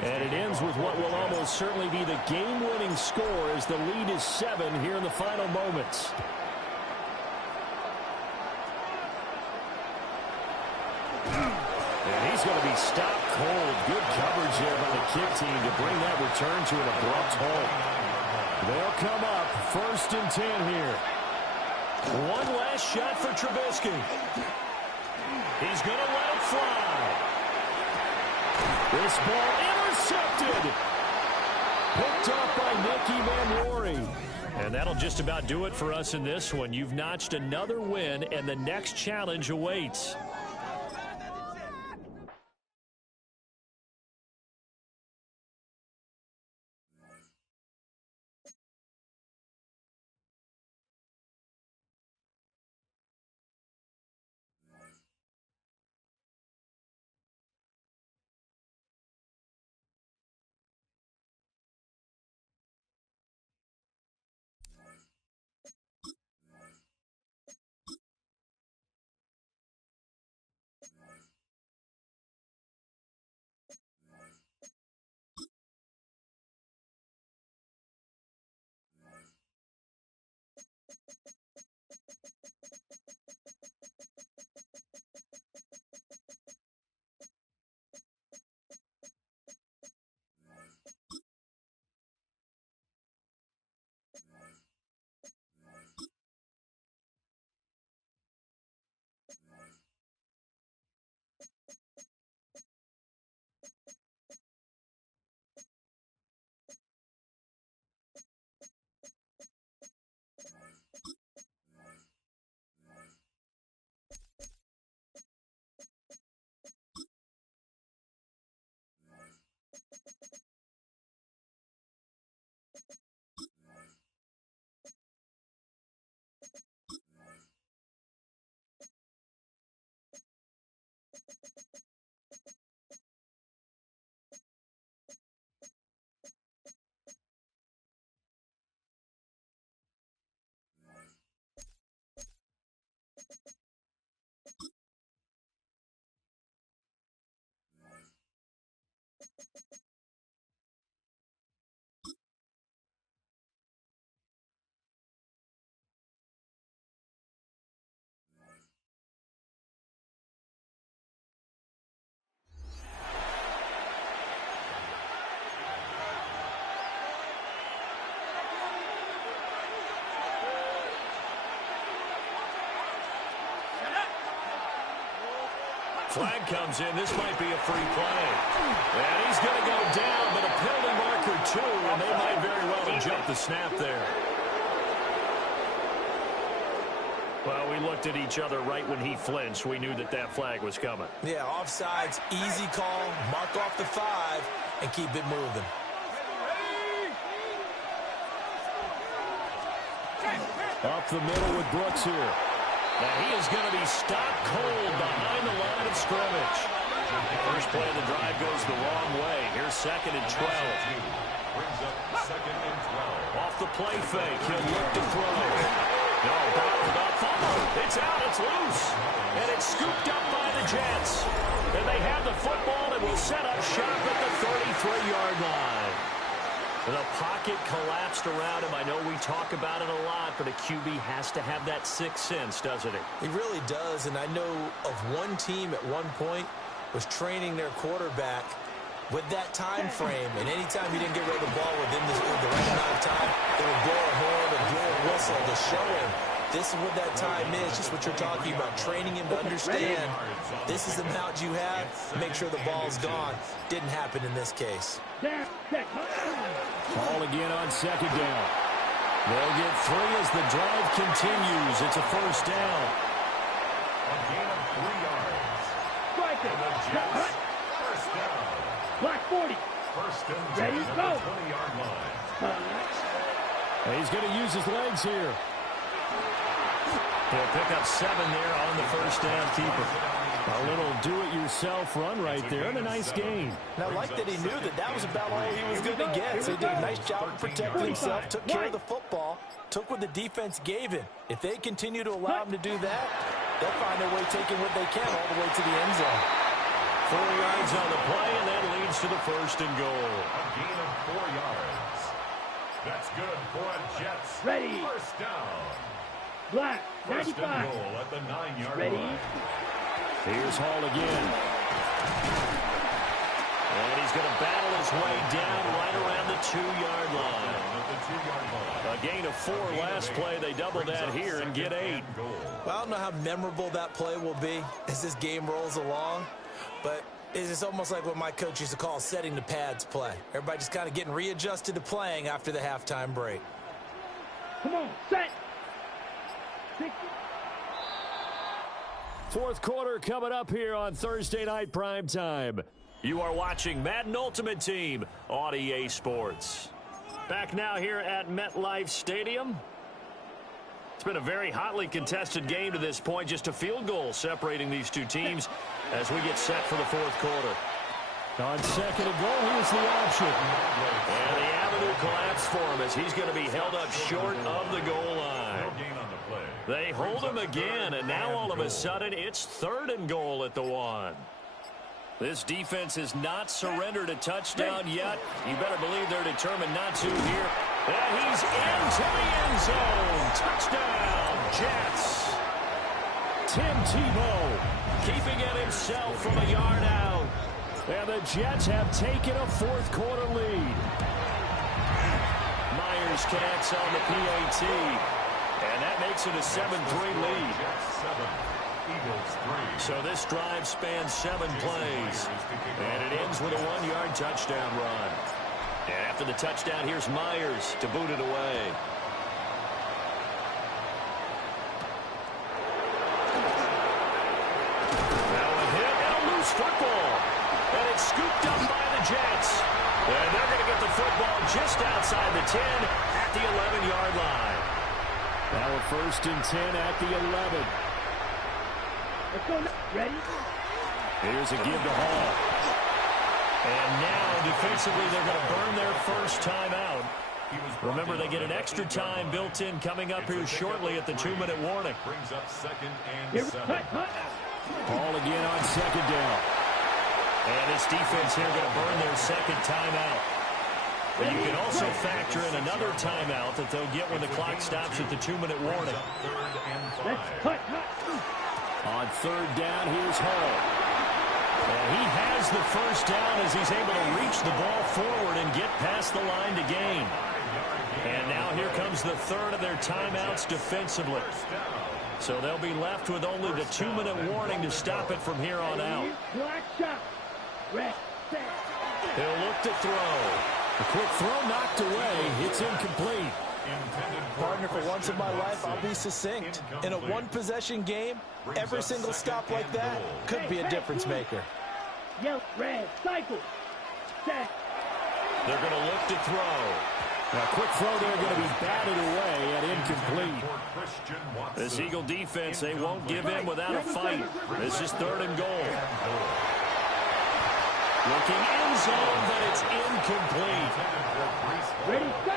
And it ends with what will almost certainly be the game-winning score as the lead is 7 here in the final moments. And he's going to be stopped cold. Good coverage there by the kick team to bring that return to an abrupt halt. They'll come up 1st and 10 here. One last shot for Trubisky. He's going to let it fly. This ball intercepted. Picked up by Nicky Van Rory. And that'll just about do it for us in this one. You've notched another win, and the next challenge awaits. Flag comes in. This might be a free play. And he's going to go down, but a penalty marker too, and they might very well have jumped the snap there. Well, we looked at each other right when he flinched. We knew that that flag was coming. Yeah, offsides, easy call, mark off the 5, and keep it moving. Up the middle with Brooks here. And he is going to be stopped cold behind the line of scrimmage. First play of the drive goes the wrong way. Here's 2nd and 12. Brings up 2nd and 12. Off the play fake, he'll look to throw. No, fumble. It's out, it's loose. And it's scooped up by the Jets. And they have the football and will set up shop at the 33-yard line. The pocket collapsed around him. I know we talk about it a lot, but a QB has to have that sixth sense, doesn't he? He really does, and I know of one team at one point was training their quarterback With that time frame, and anytime you didn't get rid of the ball within the right amount of time, they would blow a horn or blow a whistle to show him this is what that time is, just what you're talking about, training him to understand this is the amount you have, make sure the ball's gone. Didn't happen in this case. Ball again on second down. They'll get 3 as the drive continues. It's a first down. A gain of 3 yards. And the Jets, first down. Block 40. First and 10 Ready, at go. the 20-yard line. He's going to use his legs here. He'll pick up 7 there on the first down keeper. A little do-it-yourself run right there and a nice gain. And I like that he knew that that was about all he was going to get. So he did a nice job of protecting himself, took care of the football, took what the defense gave him. If they continue to allow him to do that, they'll find their way taking what they can all the way to the end zone. 4 yards on the play, and that leads to the first and goal. A gain of 4 yards. That's good for a Jets. Ready. First down. Black, First 95. and goal at the 9-yard Ready. line. Here's Hall again. And he's going to battle his way down right around the 2-yard line. A gain of 4 last play. They double that here and get 8. Well, I don't know how memorable that play will be as this game rolls along, but it's almost like what my coach used to call setting the pads play. Everybody just kind of getting readjusted to playing after the halftime break. Come on, set. 60. Fourth quarter coming up here on Thursday Night Prime Time. You are watching Madden Ultimate Team on EA Sports. Back now here at MetLife Stadium. It's been a very hotly contested game to this point. Just a field goal separating these two teams as we get set for the fourth quarter. On second and goal, here's the option. And the avenue collapsed for him as he's going to be held up short of the goal line. They hold him again, and now all of a sudden it's third and goal at the 1. This defense has not surrendered a touchdown yet. You better believe they're determined not to here. And he's into the end zone. Touchdown, Jets. Tim Tebow keeping it himself from a yard out. And the Jets have taken a fourth quarter lead. Myers connects on the PAT. And that makes it a 7-3 lead. So this drive spans 7 plays. And it ends with a 1-yard touchdown run. And after the touchdown, here's Myers to boot it away. Now a hit and a loose football. And it's scooped up by the Jets. And they're going to get the football just outside the 10 at the 11-yard line. Now a first and 10 at the 11. Let's go. Ready? Here's a give to Hall. And now, defensively, they're going to burn their first timeout. Remember, they get an extra time built in coming up here shortly at the 2-minute warning. Brings up second and 7. Ball again on second down. And this defense here going to burn their second timeout. But you can also factor in another timeout that they'll get when the clock stops at the 2-minute warning. On third down, here's Hall. And he has the first down as he's able to reach the ball forward and get past the line to gain. And now here comes the third of their timeouts defensively. So they'll be left with only the 2-minute warning to stop it from here on out. He'll look to throw. A quick throw knocked away. It's incomplete. Partner, for once in my life, I'll be succinct. In a one-possession game, every single stop like that could be a difference maker. Yelp, red, cycle. Set. They're going to look to throw. A quick throw there going to be batted away and incomplete. This Eagle defense, they won't give in without a fight. This is third and goal. Looking end zone, but it's incomplete.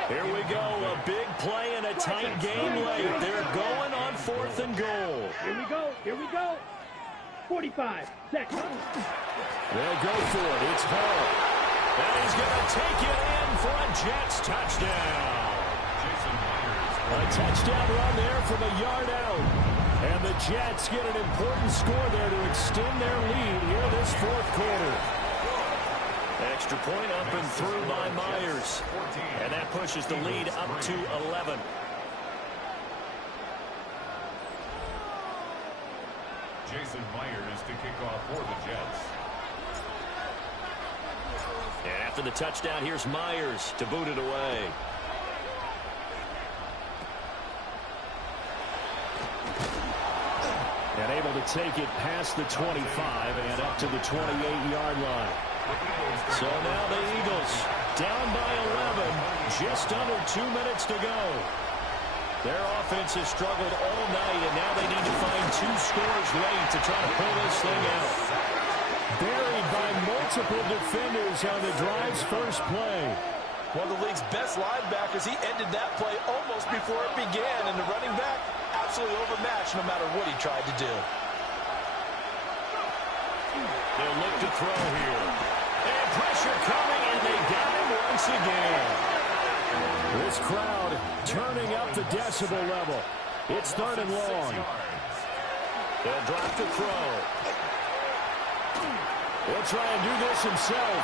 Here we go, a big play and a tight game late. They're going on fourth and goal. Here we go, here we go. 45 seconds. They'll go for it. It's Hall. And he's going to take it in for a Jets touchdown. A touchdown run there from a yard out. And the Jets get an important score there to extend their lead here this fourth quarter. Extra point up and through by Myers. And that pushes the lead up to 11. Jason Myers to kick off for the Jets. And after the touchdown, here's Myers to boot it away. And able to take it past the 25 and up to the 28-yard line. So now the Eagles down by 11, just under 2 minutes to go. Their offense has struggled all night, and now they need to find 2 scores late to try to pull this thing out. Buried by multiple defenders on the drive's first play. One of the league's best linebackers, he ended that play almost before it began, and the running back absolutely overmatched no matter what he tried to do. They'll look to throw here. And pressure coming, and they got him once again. This crowd turning up the decibel level. It's 3rd and long. They'll drop to throw. He'll try and do this himself.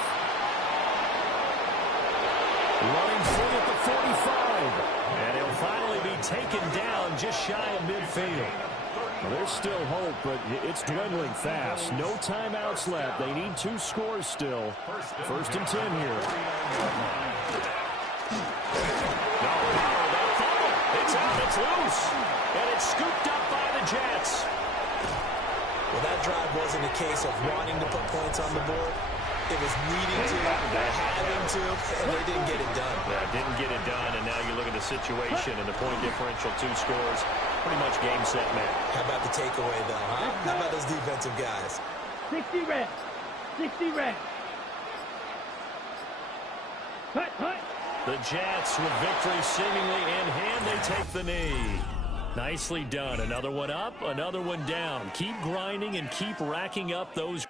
Running free at the 45. And he'll finally be taken down just shy of midfield. Well, there's still hope, but it's dwindling fast. No timeouts left. They need 2 scores still. 1st and 10 here. It's out. It's loose. And it's scooped up by the Jets. Well, that drive wasn't a case of wanting to put points on the board. It was needing to, having to, and they didn't get it done. Yeah, didn't get it done, and now you look at the situation and the point differential, 2 scores, pretty much game, set, match. How about the takeaway, though, huh? How about those defensive guys? 60 reps. 60 reps. Hut, hut. The Jets, with victory seemingly in hand, they take the knee. Nicely done. Another one up, another one down. Keep grinding and keep racking up those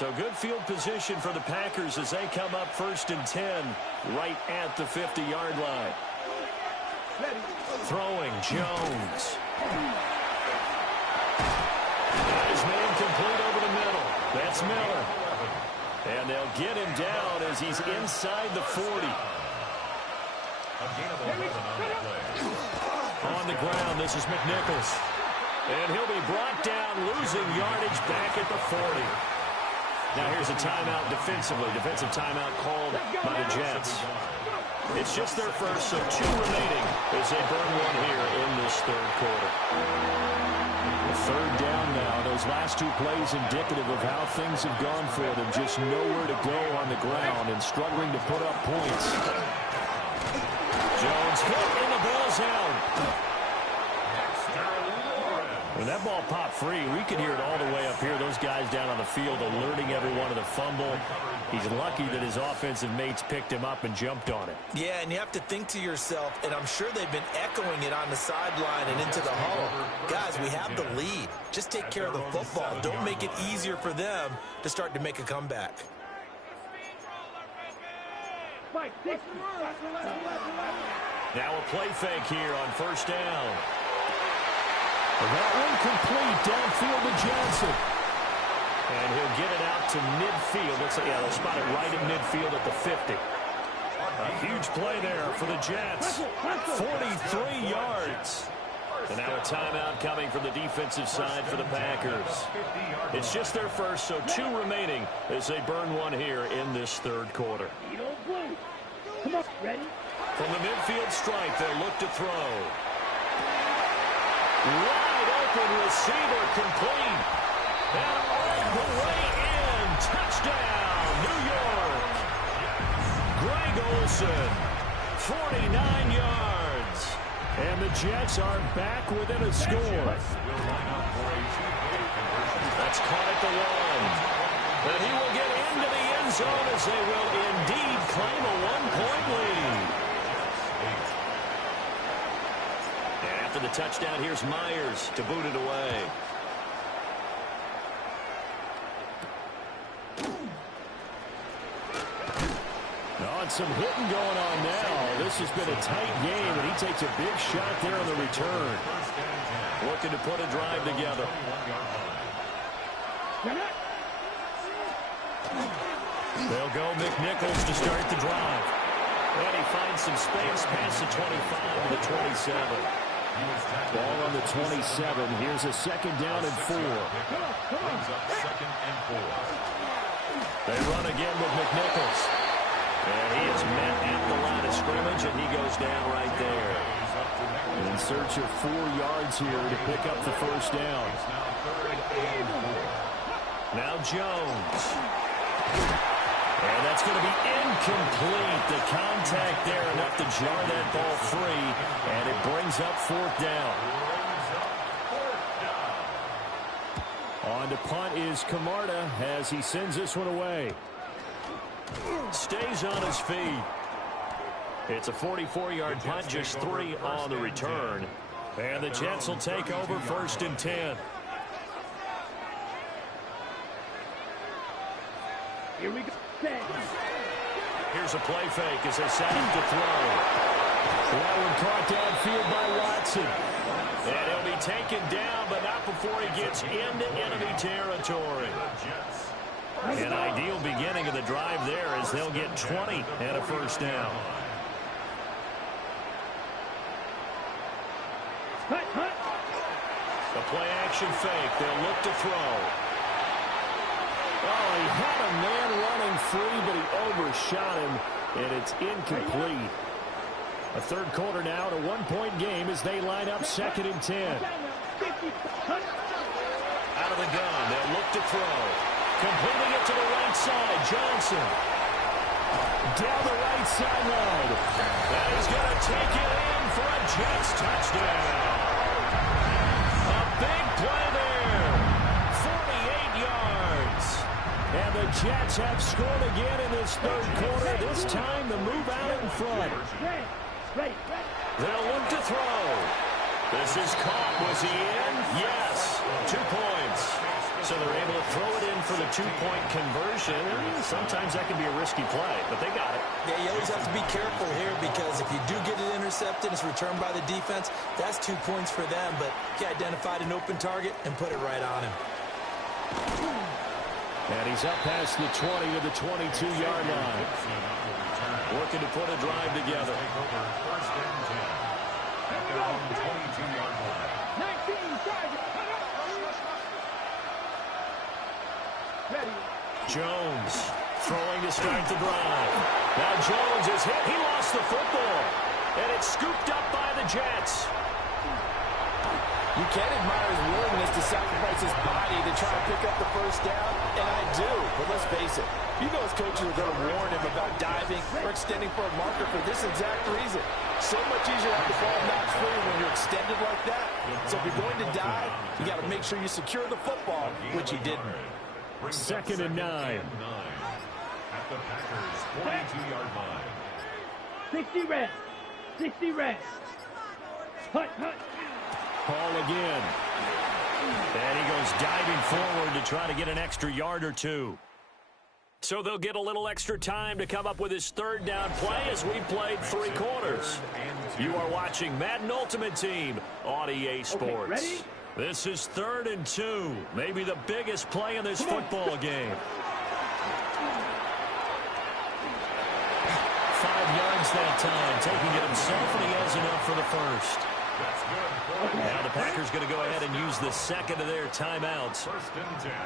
So good field position for the Packers as they come up 1st and 10 right at the 50-yard line. Throwing, Jones. His man complete over the middle. That's Miller. And they'll get him down as he's inside the 40. On the ground, this is McNichols. And he'll be brought down, losing yardage back at the 40. Now here's a timeout defensively. Defensive timeout called by the Jets. It's just their first, so 2 remaining as they burn one here in this 3rd quarter. A 3rd down now. Those last 2 plays indicative of how things have gone for them. Just nowhere to go on the ground and struggling to put up points. Jones hit and the ball's out. When that ball popped free, we could hear it all the way up here. Those guys down on the field alerting everyone of the fumble. He's lucky that his offensive mates picked him up and jumped on it. Yeah, and you have to think to yourself, and I'm sure they've been echoing it on the sideline and into the huddle. Guys, we have the lead. Just take care of the football. Don't make it easier for them to start to make a comeback. Now a play fake here on 1st down. That one complete downfield to Johnson. And he'll get it out to midfield. Looks like, yeah, they'll spot it right in midfield at the 50. A huge play there for the Jets. 43 yards. And now a timeout coming from the defensive side for the Packers. It's just their first, so 2 remaining as they burn one here in this 3rd quarter. Come on, ready? From the midfield strike, they'll look to throw. Wide open receiver complete. And all the way in. Touchdown, New York. Greg Olsen, 49 yards. And the Jets are back within a score. That's caught at the 1. And he will get into the end zone as they will indeed claim a 1-point lead. After the touchdown, here's Myers to boot it away. Some hitting going on now. This has been a tight game, and he takes a big shot there on the return. Looking to put a drive together. They'll go McNichols to start the drive. And he finds some space past the 25 to the 27. Ball on the 27. Here's a 2nd down and 4. They run again with McNichols. And he is met at the line of scrimmage, and he goes down right there. In search of 4 yards here to pick up the 1st down. Now Jones. And that's going to be incomplete. The contact there enough to jar that ball free, and it brings up 4th down. On to punt is Camarda as he sends this one away. Stays on his feet. It's a 44-yard punt, just 3 on the return. And the Jets will take over 1st and 10. Here we go. Here's a play fake as they set him to throw. That one caught downfield by Watson. And he'll be taken down, but not before he gets into enemy territory. An ideal beginning of the drive there as they'll get 20 and a 1st down. The play-action fake. They'll look to throw. Oh, he had a man running free, but he overshot him, and it's incomplete. A 3rd quarter now, a 1-point game as they line up 2nd and 10. Out of the gun, they'll look to throw. Completing it to the right side, Johnson. Down the right sideline. And he's going to take it in for a Jets touchdown. A big play there. 48 yards. And the Jets have scored again in this 3rd quarter. This time the move out in front. They'll look to throw. This is caught. Was he in? Yes. 2 points. So they're able to throw it in for the two-point conversion. Sometimes that can be a risky play, but they got it. Yeah, you always have to be careful here because if you do get it intercepted, it's returned by the defense. That's 2 points for them, but he identified an open target and put it right on him. And he's up past the 20 to the 22-yard line. Working to put a drive together. First and 10. At their own 22-yard line. 19, Chargers. Ready. Jones throwing to start the drive. Now Jones is hit. He lost the football. And it's scooped up by the Jets. You can admire his willingness to sacrifice his body to try and pick up the first down, and I do. But let's face it, you know his coaches are going to warn him about diving or extending for a marker for this exact reason. So much easier to have the ball knocked free when you're extended like that. So if you're going to dive, you got to make sure you secure the football, which he didn't. Second and 9. At the Packers' 42-yard line. 60 red. 60 red. Hut, hut. Ball again. And he goes diving forward to try to get an extra yard or two. So they'll get a little extra time to come up with his third down play as we've played 3 quarters. You are watching Madden Ultimate Team on EA Sports. Okay, ready? This is 3rd and 2. Maybe the biggest play in this football game. 5 yards that time, taking it himself, and he has enough for the first. Now the Packers going to go ahead and use the second of their timeouts.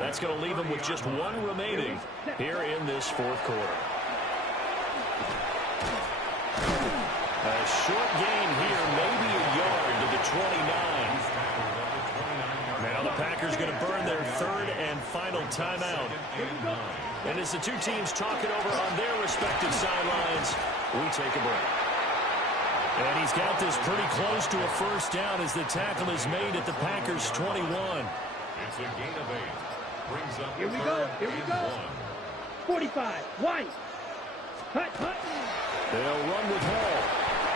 That's going to leave them with just 1 remaining here in this 4th quarter. A short gain here, maybe a yard to the 29. Now the Packers going to burn their 3rd and final timeout. And as the two teams talk it over on their respective sidelines, we take a break. And he's got this pretty close to a first down as the tackle is made at the Packers' 21. It's a gain of 8. Brings up Here we go. Here we go. 45. White. Hut, hut. They'll run with Hall.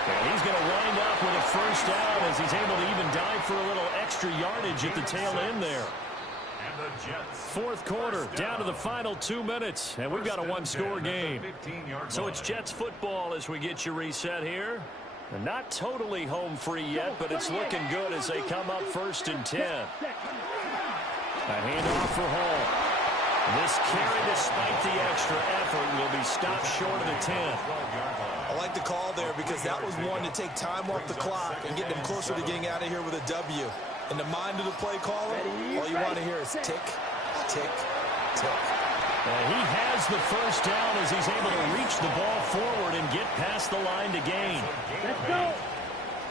And he's going to wind up with a first down as he's able to even dive for a little extra yardage at the tail end there. And the Jets. 4th quarter, down to the final 2 minutes. And we've got a 1-score game. So it's Jets football as we get you reset here. And not totally home free yet, but it's looking good as they come up 1st and 10. A handoff for Hall. This carry, despite the extra effort, will be stopped short of the 10. I like the call there because that was one to take time off the clock and get them closer to getting out of here with a W. In the mind of the play caller, all you want to hear is tick, tick, tick. He has the first down as he's able to reach the ball forward and get past the line to gain. Let's go.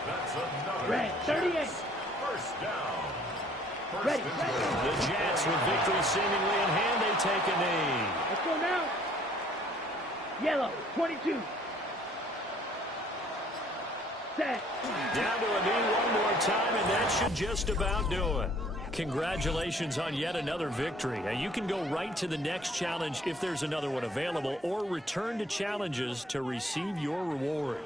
That's another Red, 38. First down. Ready. The Jets, with victory seemingly in hand, they take a knee. Let's go now. Yellow, 22. Set. Down to a knee one more time, and that should just about do it. Congratulations on yet another victory. Now you can go right to the next challenge if there's another one available, or return to challenges to receive your reward.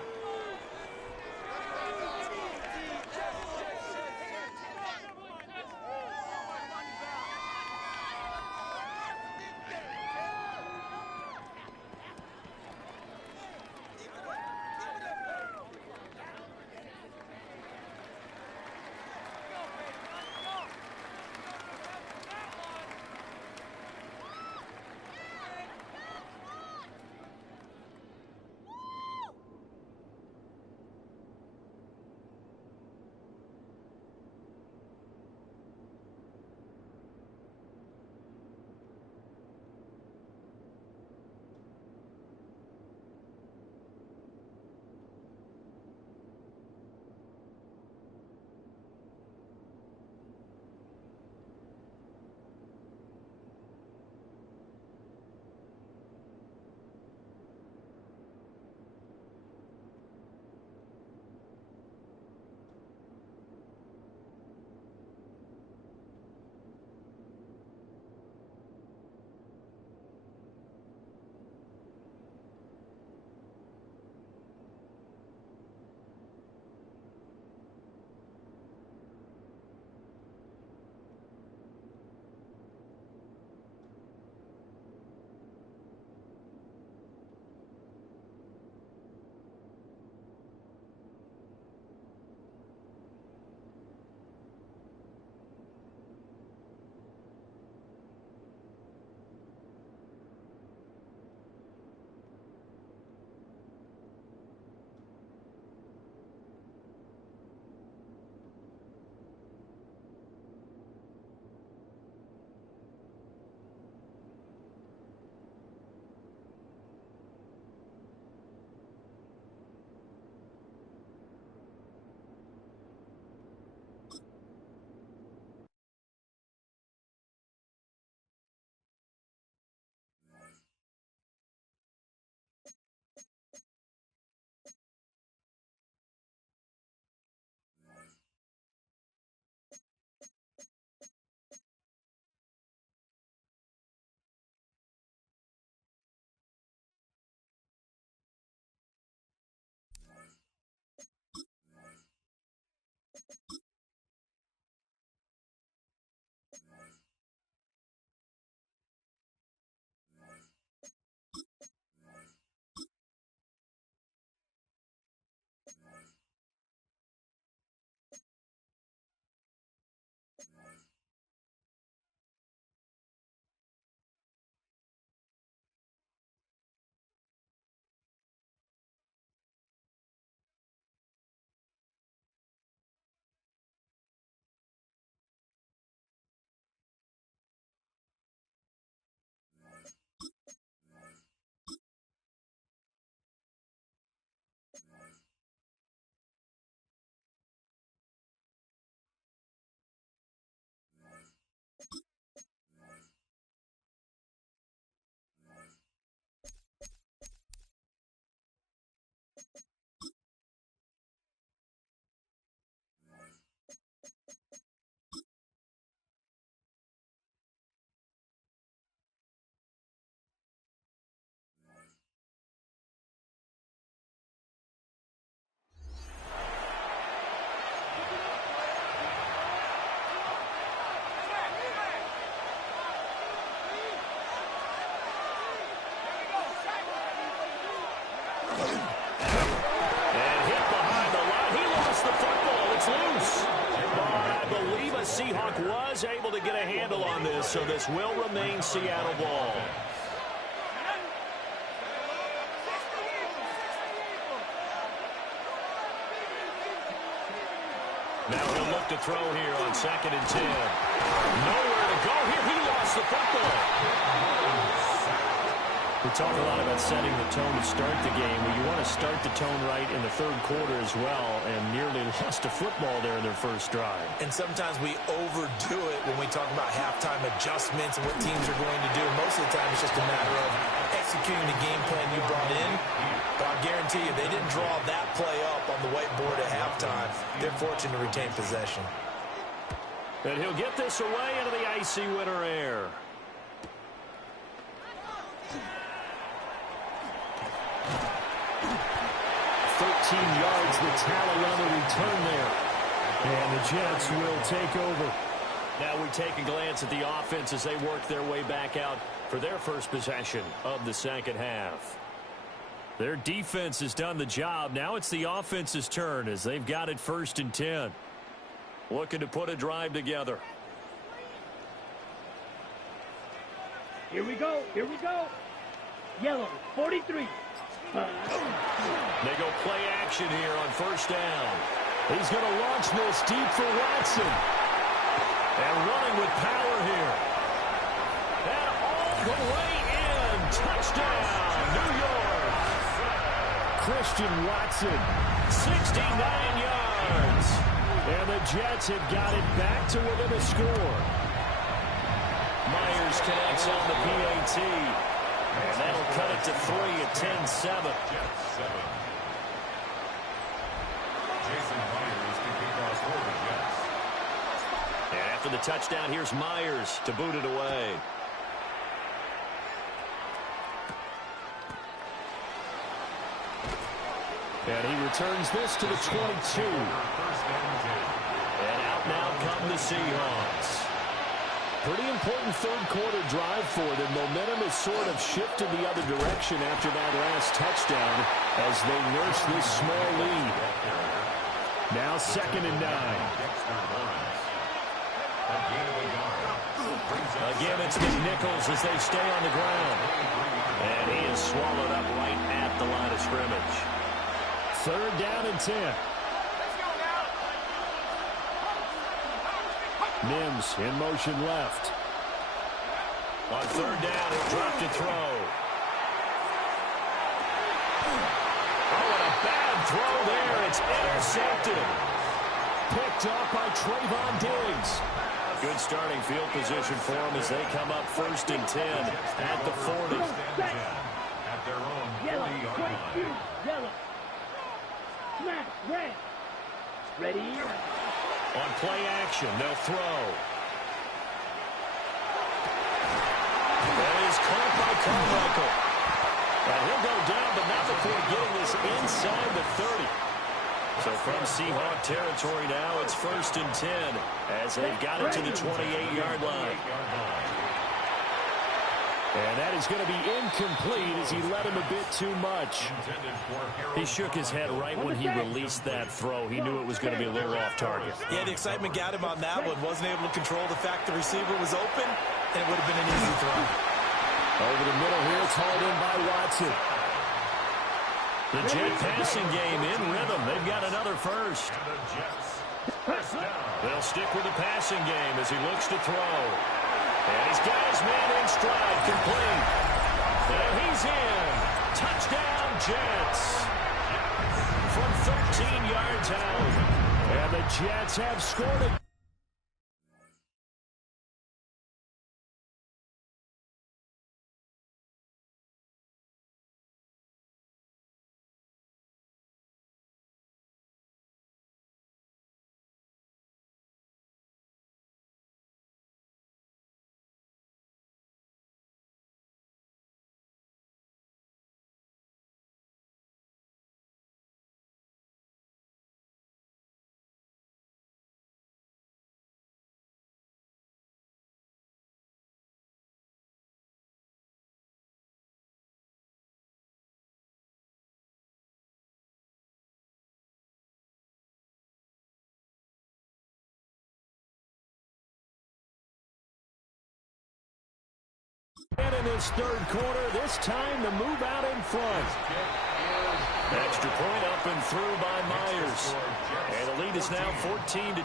And hit behind the line. He lost the football. It's loose. But I believe a Seahawk was able to get a handle on this, so this will remain Seattle ball. Now he'll look to throw here on 2nd and 10. Nowhere to go here. He lost the football. We talk a lot about setting the tone to start the game. Well, you want to start the tone right in the third quarter as well, and nearly lost a football there in their first drive. And sometimes we overdo it when we talk about halftime adjustments and what teams are going to do. Most of the time, it's just a matter of executing the game plan you brought in. But I guarantee you, they didn't draw that play up on the whiteboard at halftime. They're fortunate to retain possession. And he'll get this away into the icy winter air. 13 yards, the tally on the return there. And the Jets will take over. Now we take a glance at the offense as they work their way back out for their first possession of the second half. Their defense has done the job. Now it's the offense's turn as they've got it 1st and 10. Looking to put a drive together. Here we go. Here we go. Yellow, 43. They go play action here on 1st down. He's going to launch this deep for Watson. And running with power here. And all the way in. Touchdown, New York. Christian Watson, 69 yards. And the Jets have got it back to within a score. Myers connects on the PAT. And that'll cut it to 3 at 10-7. And after the touchdown, here's Myers to boot it away. And he returns this to the 22. And out now come the Seahawks. Pretty important third quarter drive for them. Momentum has sort of shifted the other direction after that last touchdown as they nurse this small lead. Now 2nd and 9. Again, it's McNichols as they stay on the ground. And he is swallowed up right at the line of scrimmage. 3rd down and 10. Mims in motion left. On 3rd down, he'll drop to throw. Oh, and a bad throw there. It's intercepted. Picked up by Trayvon Diggs. Good starting field position for him as they come up 1st and 10 at the 40. At their own 40-yard line. Yellow. Smash, red. Ready? On play action, they'll throw. That is caught by Carmichael. And he'll go down, but not before getting this inside the 30. So from Seahawk territory now, it's 1st and 10 as they've got it to the 28-yard line. And that is going to be incomplete as he led him a bit too much. He shook his head right when he released that throw. He knew it was going to be a little off target. Yeah, the excitement got him on that one. Wasn't able to control the fact the receiver was open, and it would have been an easy throw. Over the middle here, it's hauled in by Watson. The Jet passing game in rhythm. They've got another first. They'll stick with the passing game as he looks to throw. And he's got his man in stride, complete. And he's in. Touchdown, Jets. From 13 yards out. And the Jets have scored it. in this third quarter. This time the move out in front. Extra point up and through by Myers. And the lead is now 14-10.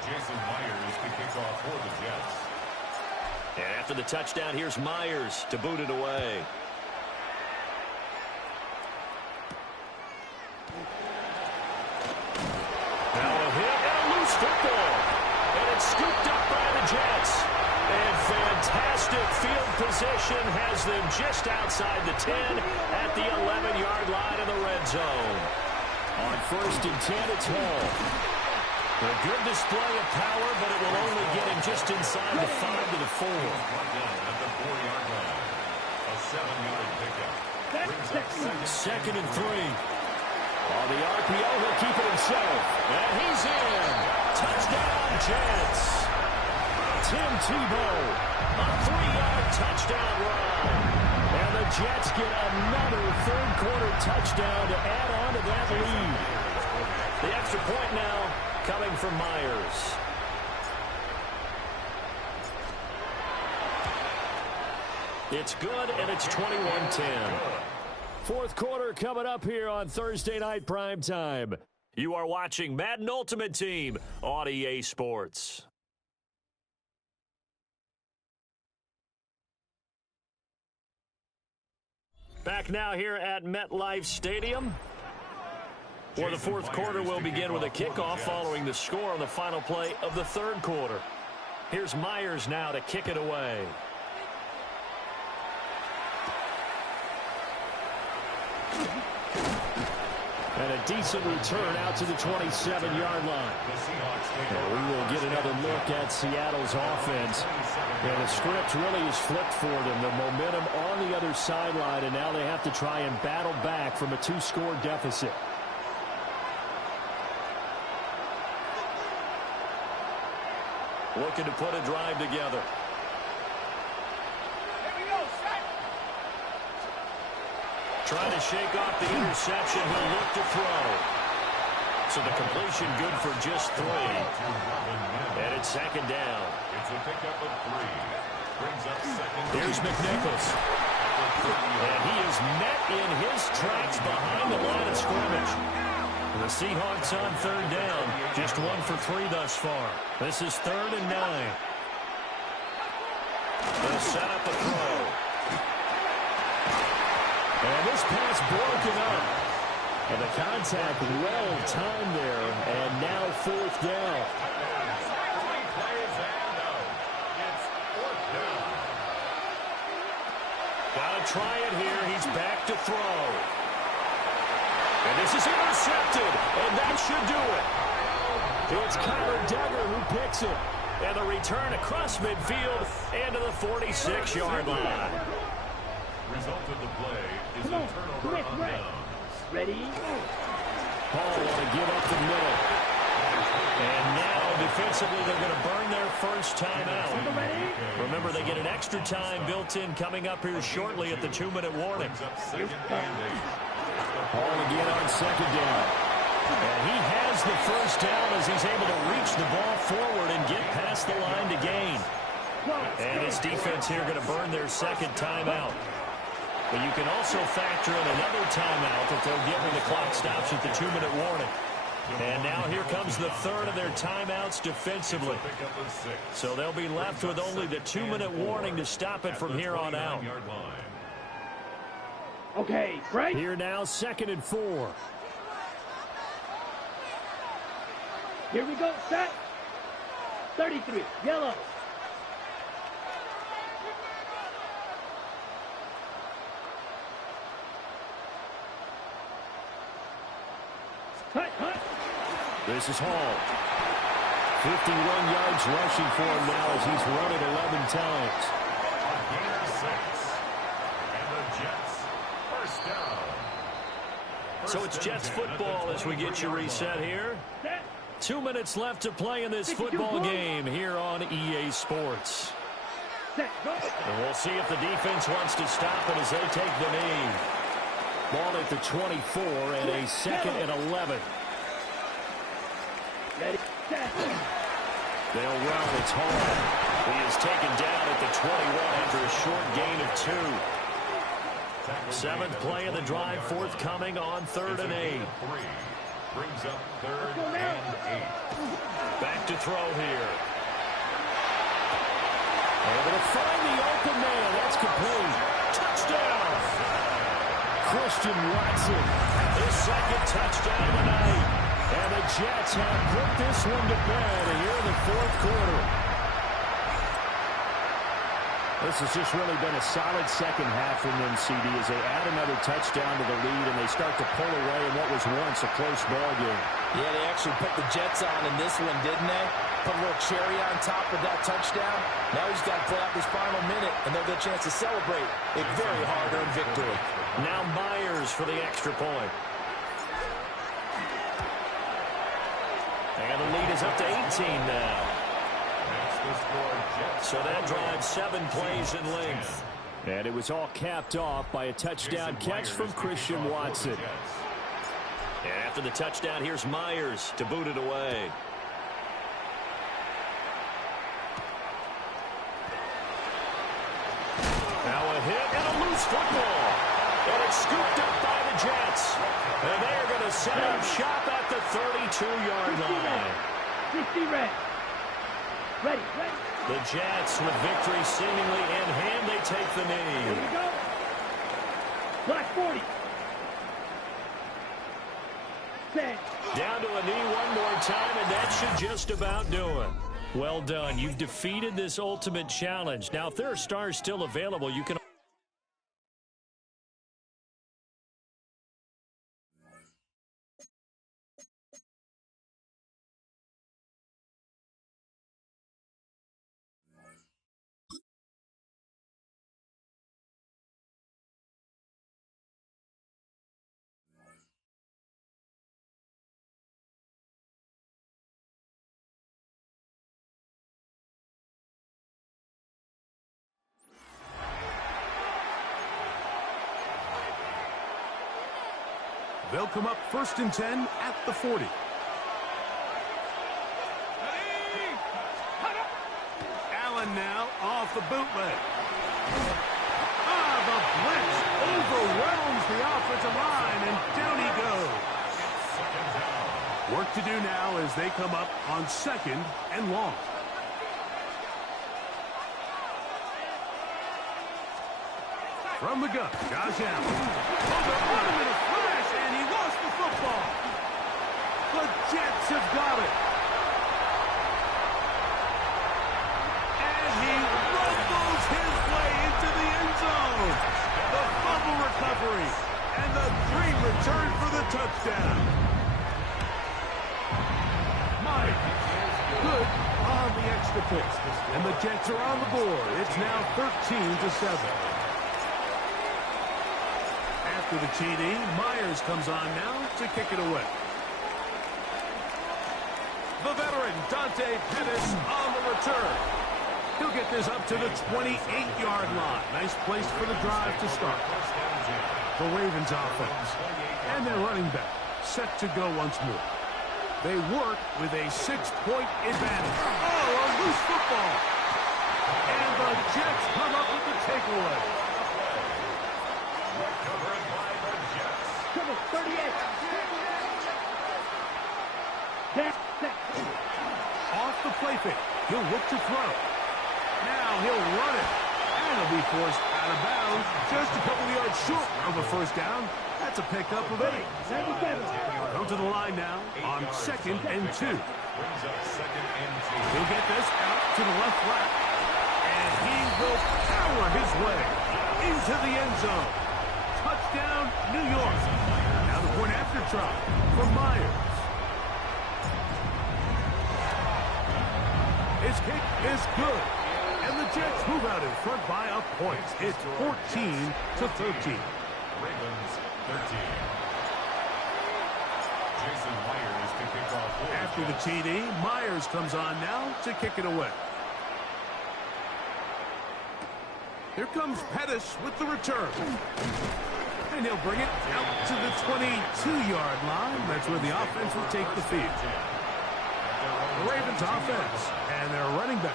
Jason Myers to kick off for the Jets. And after the touchdown, here's Myers to boot it away. Now a hit and a loose football. And it's scooped up by the Jets. And fantastic field position has them just outside the 10 at the 11-yard line in the red zone. On 1st and 10, it's Hall. A good display of power, but it will only get him just inside the 5 to the 4. At the 4-yard line. A 7-yard pickup. Brings up second and 3. On the RPO, he'll keep it himself. And he's in. Touchdown, Jets. Tim Tebow, a 3-yard touchdown run. And the Jets get another third-quarter touchdown to add on to that lead. The extra point now coming from Myers. It's good, and it's 21-10. Fourth quarter coming up here on Thursday Night Primetime. You are watching Madden Ultimate Team on EA Sports. Back now here at MetLife Stadium, where the fourth quarter will begin with a kickoff following the score on the final play of the third quarter. Here's Myers now to kick it away. And a decent return out to the 27-yard line. And we will get another look at Seattle's offense. And the script really is flipped for them. The momentum on the other sideline, and now they have to try and battle back from a 2-score deficit. Looking to put a drive together. Trying to shake off the interception. He'll look to throw. So the completion good for just 3. And it's second down. It's a pickup of 3. Brings up second. Here's McNichols. And he is met in his tracks behind the line of scrimmage. The Seahawks on third down. Just 1 for 3 thus far. This is 3rd and 9. They'll set up a throw. And this pass broken up. And the contact well timed there. And now 4th down. 3 plays and out. It's 4th down. Gotta try it here. He's back to throw. And this is intercepted. And that should do it. It's Kyler Duggar who picks it. And the return across midfield and to the 46-yard line. Result of the play is a turnover on downs. Ready? Hall want to give up the middle. And now defensively they're going to burn their first timeout. Remember, they get an extra time built in coming up here shortly at the 2-minute warning. Hall again on second down. And he has the first down as he's able to reach the ball forward and get past the line to gain. And his defense here going to burn their second timeout. But you can also factor in another timeout that they'll get when the clock stops at the 2-minute warning. And now here comes the third of their timeouts defensively. So they'll be left with only the 2-minute warning to stop it from here on out. Okay, right. Here now, 2nd and 4. Here we go, set. 33, yellow. Hut, hut. This is Hall. 51 yards rushing for him now as he's run it 11 times. Gain of 6. And the Jets, first down. So it's Jets football as we get you reset here. 2 minutes left to play in this football game here on EA Sports. And we'll see if the defense wants to stop it as they take the knee. Ball at the 24 and a 2nd and 11. They'll run. It's hard. He is taken down at the 21 after a short gain of 2. 7th play of the drive, forthcoming on 3rd and 8. Brings up 3rd and 8. Back to throw here. Able to find the open man. That's complete. Touchdown. Christian Watson. His 2nd touchdown of the night. And the Jets have put this one to bed here in the 4th quarter. This has just really been a solid second half from them, CD, as they add another touchdown to the lead and they start to pull away in what was once a close ball game. Yeah, they actually put the Jets on in this one, didn't they? Put a little cherry on top of that touchdown. Now he's got to play out this final minute, and they'll get a chance to celebrate a very hard-earned victory. Now Myers for the extra point. And the lead is up to 18 now. So that drives 7 plays in length. And it was all capped off by a touchdown catch from Christian Watson. And after the touchdown, here's Myers to boot it away. Now a hit and a loose football. And it's scooped up by the Jets. And they are going to set up shop at the 32-yard line. 60 red. Ready. The Jets, with victory seemingly in hand, they take the knee. Here we go. Black 40. Set. Down to a knee one more time, and that should just about do it. Well done. You've defeated this ultimate challenge. Now, if there are stars still available, you can... They'll come up 1st and 10 at the 40. Allen now off the bootleg. The blitz overwhelms the offensive line, and down he goes. Work to do now as they come up on 2nd and long. From the gun, Josh Allen. Over in a flash, and he lost the football. The Jets have got it. And he rumbles his way into the end zone. The fumble recovery, and the great return for the touchdown. Mike, good on the extra point. And the Jets are on the board. It's now 13-7. After the TD, Myers comes on now to kick it away. The veteran, Dante Pettis, on the return. He'll get this up to the 28-yard line. Nice place for the drive to start. The Ravens offense. And their running back set to go once more. They work with a 6-point advantage. Oh, a loose football. And the Jets come up with the takeaway. Cover 38. Off the play fake. He'll look to throw. Now he'll run it. And he'll be forced out of bounds. Just a couple of yards short of a first down. That's a pickup of 8. Go to the line now on 2nd and 2. He'll get this out to the left flat. And he will power his way into the end zone. Touchdown, New York. Now the point after try from Myers. His kick is good. And the Jets move out in front by a point. It's 14-13. Ravens 13. Jason Myers to kick off. After the TD, Myers comes on now to kick it away. Here comes Pettis with the return. And he'll bring it out to the 22-yard line. That's where the offense will take the field. The Ravens offense and their running back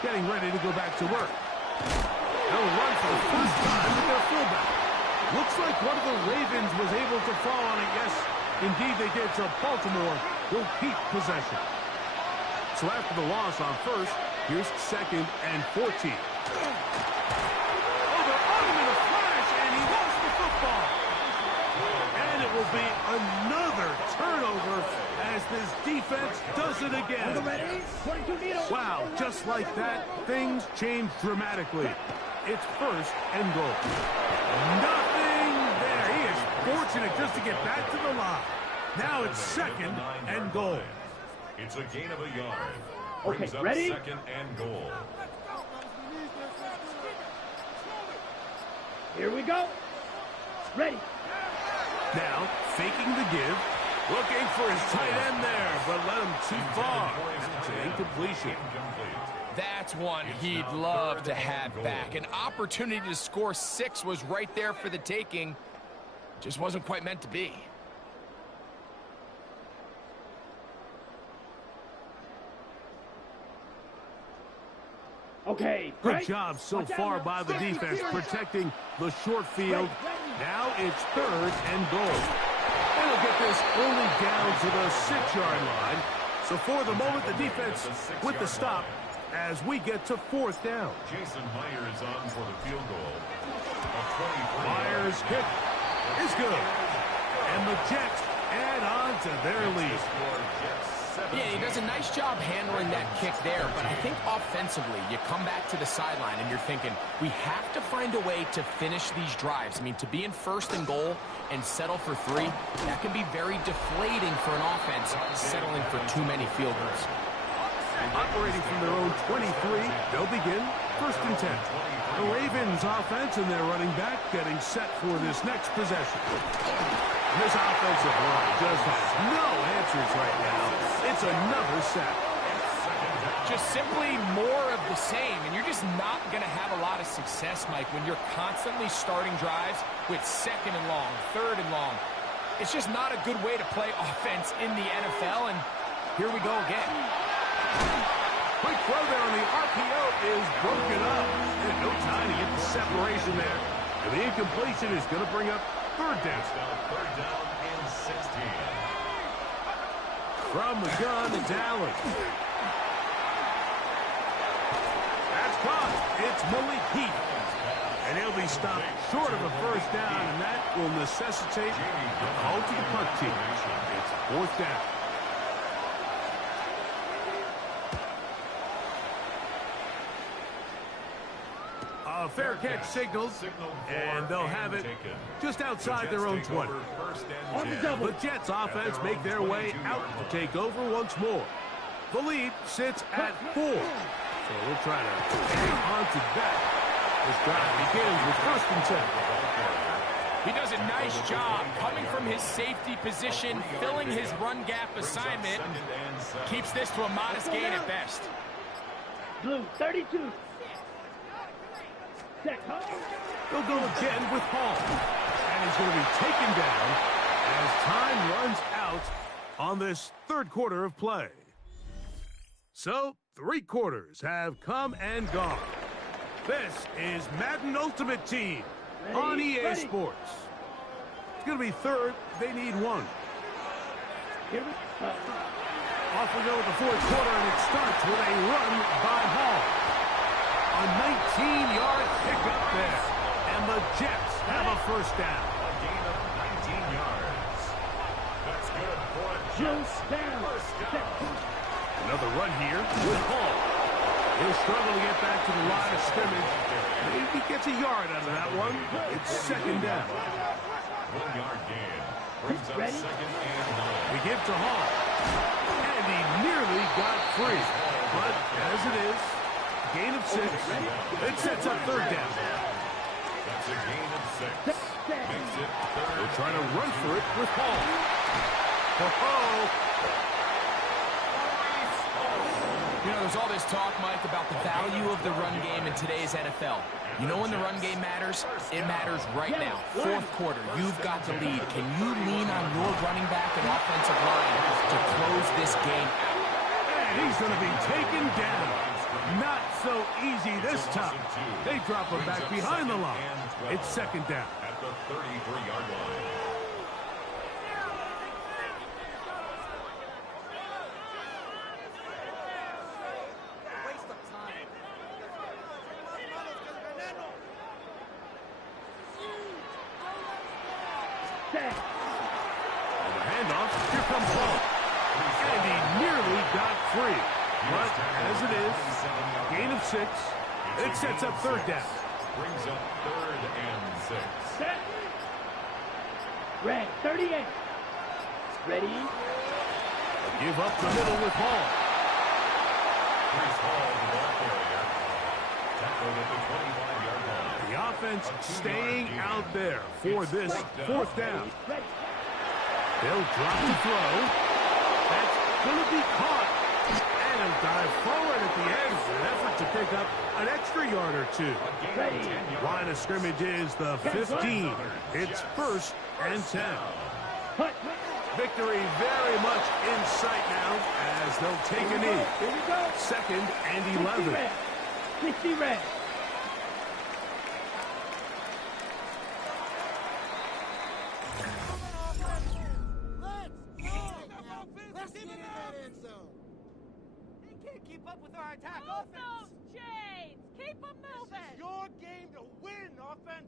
getting ready to go back to work. They'll run for the first time with their fullback. Looks like one of the Ravens was able to fall on it. Yes, indeed they did. So Baltimore will keep possession. So after the loss on first, here's 2nd and 14. Oh, they're on him in a flash, and he lost the football. And it will be another turnover as this defense does it again. Wow, just like that, things change dramatically. It's 1st and goal. Nothing there. He is fortunate just to get back to the line. Now it's 2nd and goal. It's a gain of a yard. Okay, Brings up ready? 2nd and goal. Here we go. Ready. Now, faking the give. Looking for his tight end there, but let him too far. That's an incompletion. That's one he'd love to have back. An opportunity to score 6 was right there for the taking. Just wasn't quite meant to be. Okay. Good job so far by the defense protecting the short field. Now it's 3rd and goal. They'll get this only down to the 6-yard line. So for the moment, the defense with the stop as we get to 4th down. Jason Myers on for the field goal. Myers' kick is good. And the Jets add on to their lead. Yeah, he does a nice job handling that kick there, but I think offensively, you come back to the sideline and you're thinking, we have to find a way to finish these drives. I mean, to be in 1st and goal and settle for 3, that can be very deflating for an offense, settling for too many field goals. Operating from their own 23, they'll begin 1st and 10. The Ravens offense and their running back getting set for this next possession. This offensive line just has no answers right now. It's another sack. Just simply more of the same, and you're just not going to have a lot of success, Mike, when you're constantly starting drives with 2nd and long, 3rd and long. It's just not a good way to play offense in the NFL, and here we go again. Quick throw there on the RPO is broken up. And no time to get the separation there. And the incompletion is going to bring up 3rd down. 3rd down and 16. From the gun, it's Allen. That's caught. It's Malik Heath. And he'll be stopped short of a 1st down, and that will necessitate a call to the punt team. It's 4th down. A fair catch signaled, and they'll have it just outside their own 20. The Jets offense make their way out to take over once more. The lead sits at 4. So we'll try to hang on to that. This drive begins with 1st and 10. He does a nice job coming from his safety position, filling his run gap assignment. Keeps this to a modest gain at best. Blue, 32. They'll go again with Hall. And he's going to be taken down as time runs out on this 3rd quarter of play. So, 3 quarters have come and gone. This is Madden Ultimate Team on EA Sports. It's going to be 3rd. They need 1. Off we go with the 4th quarter, and it starts with a run by Hall. A 19-yard pickup there. And the Jets have a 1st down. A gain of 19 yards. That's good for a Jets. First down. Another run here with Hall. He'll struggle to get back to the line of scrimmage. Maybe he gets a yard out of that one. It's 2nd down. 1-yard gain. Brings up 2nd and 9. We give to Hall. And he nearly got free. But as it is, gain of 6. It sets up 3rd down. That's a gain of 6. Makes it 3rd. They'll try to run for it with Hall. Oh, You know, there's all this talk, Mike, about the value of the run game in today's NFL. You know when the run game matters? It matters right now. Fourth quarter, you've got the lead. Can you lean on your running back and offensive line to close this game out? And he's going to be taken down. Not so easy this time. They drop him back behind the line. It's second down. At the 33-yard line. On the handoff, here comes Hall. And he nearly got free. But as it is, gain of 6. It sets up third down. Brings up 3rd and 6. Set. Red, 38. Ready. Give up the middle with Hall. Here's Hall, the ball carrier. Tackled at the 25-yard line. The offense staying out there for this fourth down. They'll drop the throw. That's going to be caught. And he'll dive forward at the end in an effort to pick up an extra yard or 2. Line of scrimmage is the 15. It's 1st and 10. Victory very much in sight now as they'll take a knee. 2nd and 11. 60 red. Let's get in that end zone. They can't keep up with our attack offense. Chains, keep them moving. This is your game to win, offense.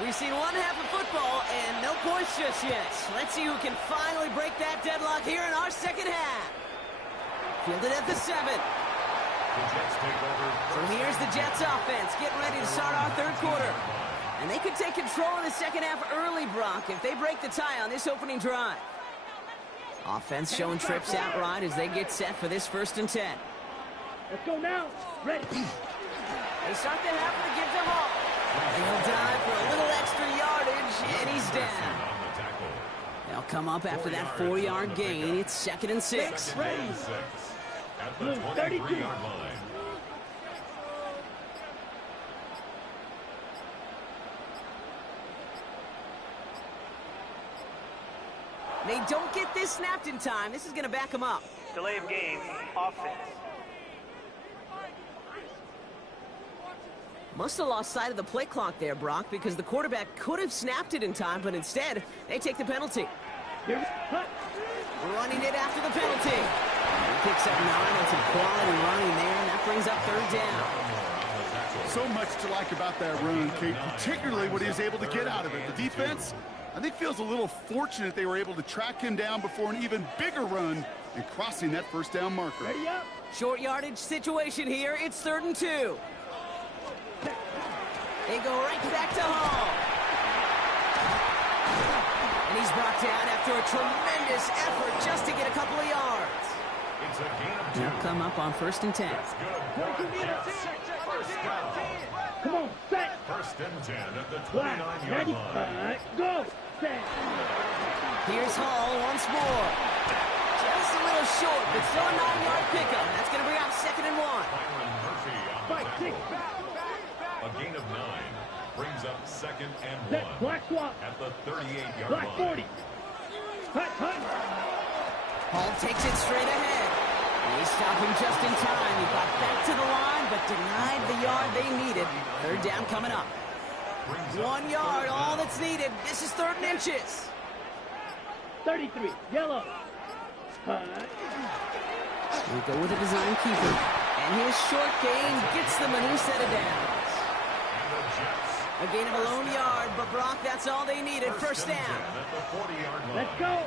We've seen one half of football and no points just yet. Let's see who can finally break that deadlock here in our second half. Fielded at the 7. So here's the Jets offense getting ready to start our third quarter. And they could take control of the second half early, Brock, if they break the tie on this opening drive. Offense showing trips out right as they get set for this 1st and 10. Let's go now. Ready. They start the half with a give to Hall. He'll dive for a little extra yardage, and he's down. They'll come up after that 4-yard gain. It's 2nd and 6. Ready. At the 23-yard line. They don't get this snapped in time. This is going to back them up. Delay of game, offense. Must have lost sight of the play clock there, Brock, because the quarterback could have snapped it in time, but instead, they take the penalty. Running it after the penalty. He picks up 9 on some quality running there, and that brings up 3rd down. So much to like about that run, Kate, particularly what he was able to get out of it. The defense, I think, feels a little fortunate they were able to track him down before an even bigger run and crossing that 1st down marker. Ready up. Short yardage situation here. It's 3rd and 2. They go right back to Hall. And he's brought down after a tremendous effort just to get a couple of yards. It's a gain of 2. They'll come up on 1st and 10. That's good. First down. Come on, set. 1st and 10 at the Black. 29-yard line. Go. Set. Here's Hall once more. Just a little short, but still a 9-yard pickup. That's going to bring out 2nd and 1. Byron Murphy on the Fight, kick. tackle. A gain of 9 brings up 2nd and 1. Set. Black swap. At the 38-yard Black line. 40. Hut, hut. Hall takes it straight ahead. They stop him just in time. He got back to the line, but denied the yard they needed. 3rd down coming up. 1 yard, all that's needed. This is 3rd and inches. 33. Yellow. Hut. We'll go with a design keeper. And his short gain gets them a new set of downs. A gain of a lone yard, but Brock, that's all they needed. 1st down. At the 40-yard line. Let's go.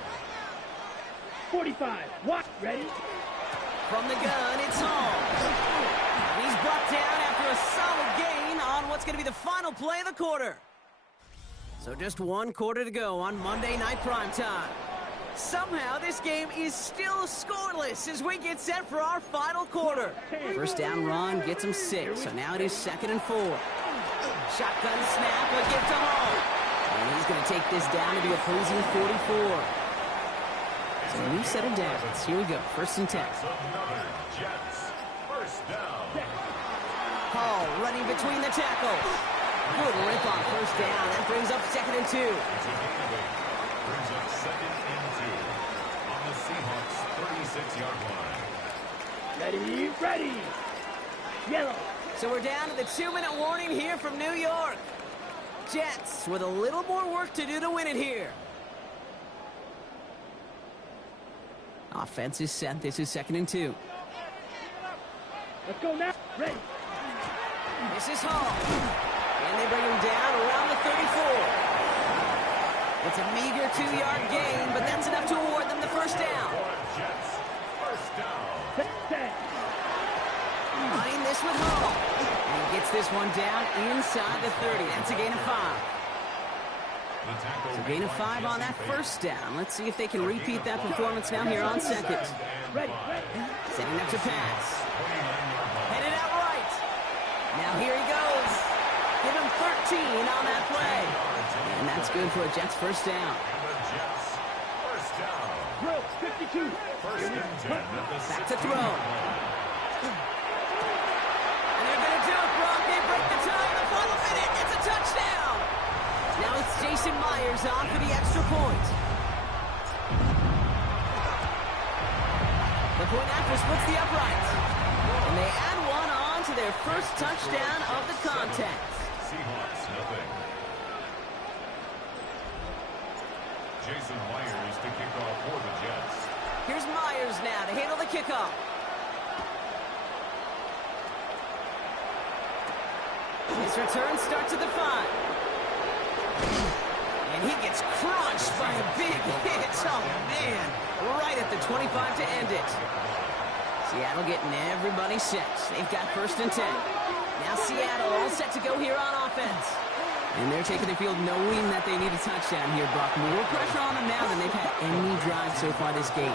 45. What? Ready? From the gun, it's Hall. He's brought down after a solid gain on what's going to be the final play of the quarter. So just 1 quarter to go on Monday Night Primetime. Somehow this game is still scoreless as we get set for our final quarter. 1st down run gets him 6, so now it is 2nd and 4. Shotgun snap, a give to Hall. And he's going to take this down to the opposing 44. It's a new set of downs. Here we go, 1st and 10. Another Jets. 1st down. Hall running between the tackles. Good rip on 1st down. That brings up 2nd and 2. It's a gain of 8. Brings up 2nd and 2 on the Seahawks 36-yard line. Ready, ready. Yellow. So we're down to the 2-minute warning here from New York. Jets with a little more work to do to win it here. Offense is set. This is 2nd and 2. Let's go now. Ready. This is Hall. And they bring him down around the 34. It's a meager 2-yard gain, but that's enough to award them the 1st down. Jets. 1st down. Set. Running this with Hall. And he gets this one down inside the 30. That's a gain of 5. It's a gain of 5 on that 1st down. Let's see if they can repeat that performance now here on 2nd. Ready. Setting up to pass. Headed out right. Now here he goes. Give him 13 on that play. And that's good for a Jets 1st down. Jets. 1st down. Throw. 52. 1st and 10 at the Back to throw. And they're going to do it, Brock. They break the tie in the final minute. It's a touchdown. Now it's Jason Myers on for the extra point. The point after splits the uprights. And they add one on to their 1st touchdown of the contest. Seahawks, nothing. Jason Myers to kick off for the Jets. Here's Myers now to handle the kickoff. His return starts at the 5. And he gets crunched by a big hit. Oh, man. Right at the 25 to end it. Seattle getting everybody set. They've got 1st and 10. Now Seattle all set to go here on offense. And they're taking the field knowing that they need a touchdown here, Buck. More pressure on them now than they've had any drive so far this game.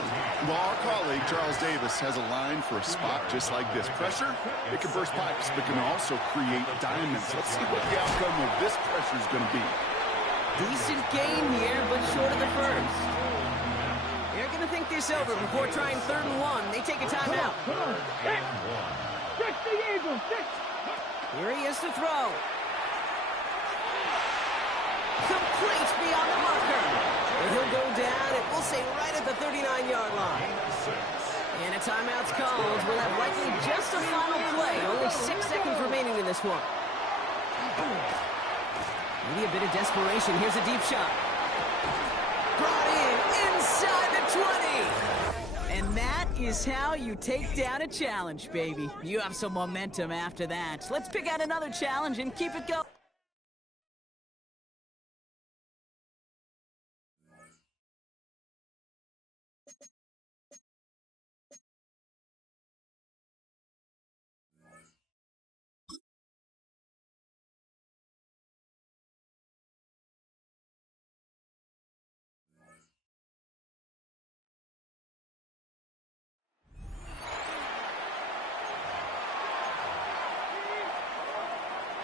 Well, our colleague, Charles Davis, has a line for a spot just like this. Pressure, it can burst pipes, but can also create diamonds. Let's see what the outcome of this pressure is going to be. Decent game here, but short of the first. They're going to think this over before trying 3rd and 1. They take a timeout. Fix the Eagles, fix. Here he is to throw. Complete beyond the marker. And he'll go down, and we'll say right at the 39-yard line. And a timeout's called. We'll have likely just a final play. Only 6 seconds remaining in this one. Maybe a bit of desperation. Here's a deep shot. Brought in inside the 20. And that is how you take down a challenge, baby. You have some momentum after that. Let's pick out another challenge and keep it going.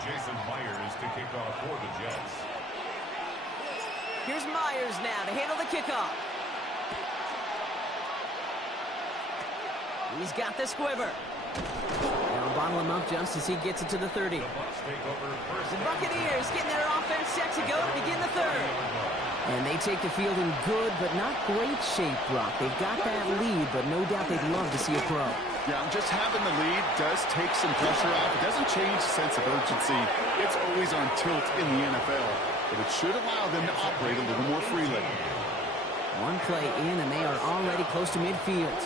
Jason Myers to kick off for the Jets. Here's Myers now to handle the kickoff. He's got the squiver. Now bottle him up just as he gets it to the 30. The Buccaneers getting their offense set to go to begin the 3rd. And they take the field in good but not great shape, Brock. They've got that lead, but no doubt they'd love to see a pro. Yeah, just having the lead does take some pressure off. It doesn't change the sense of urgency. It's always on tilt in the NFL, but it should allow them to operate a little more freely. One play in, and they are already close to midfield.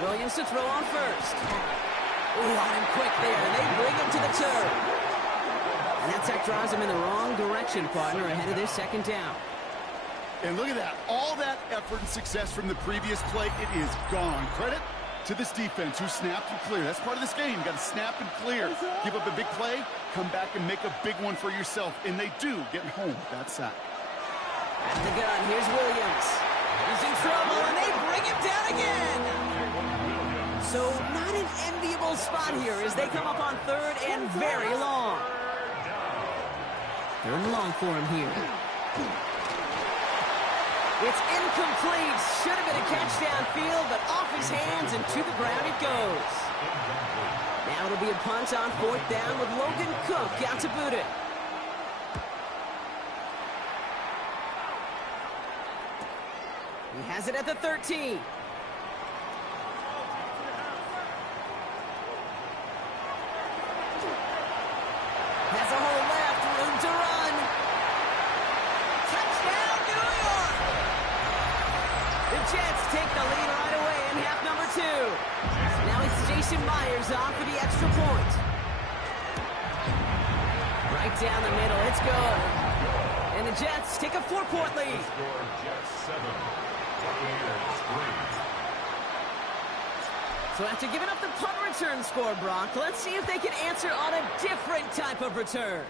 Williams to throw on first. Oh, on him quick there, and they bring him to the turn. And that sack drives him in the wrong direction, partner, ahead of their 2nd down. And look at that. All that effort and success from the previous play, it is gone. Credit to this defense who snapped and cleared. That's part of this game. You got to snap and clear. Give up a big play, come back and make a big one for yourself. And they do, getting home with that sack. At the gun, here's Williams. He's in trouble, and they bring him down again. So not an enviable spot here as they come up on 3rd and very long. 3rd and long for him here. It's incomplete. Should have been a catch downfield, but off his hands and to the ground it goes. Now it'll be a punt on 4th down with Logan Cook out to boot it. He has it at the 13. Has a hole left, room to run. Touchdown, New York! The Jets take the lead right away in half number 2. Now it's Jason Myers on for the extra point. Right down the middle, it's good. And the Jets take a 4-point lead. Jets 7, Buccaneers 3. So after giving up the punt return score, Brock, let's see if they can answer on a different type of return.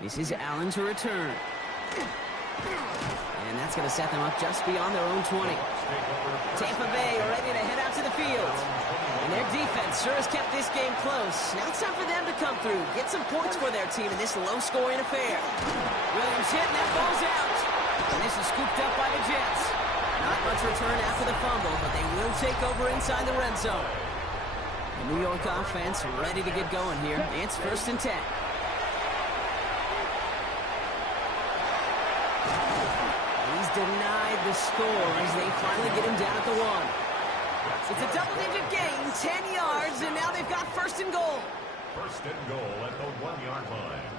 This is Allen to return. And that's going to set them up just beyond their own 20. Tampa Bay ready to head out to the field. And their defense sure has kept this game close. Now it's time for them to come through, get some points for their team in this low-scoring affair. Williams hit, and that ball's out. And this is scooped up by the Jets. Not much return after the fumble, but they will take over inside the red zone. The New York offense ready to get going here. It's 1st and 10. He's denied the score as they finally get him down at the 1. It's a double-digit gain, 10 yards, and now they've got 1st and goal. 1st and goal at the 1-yard line.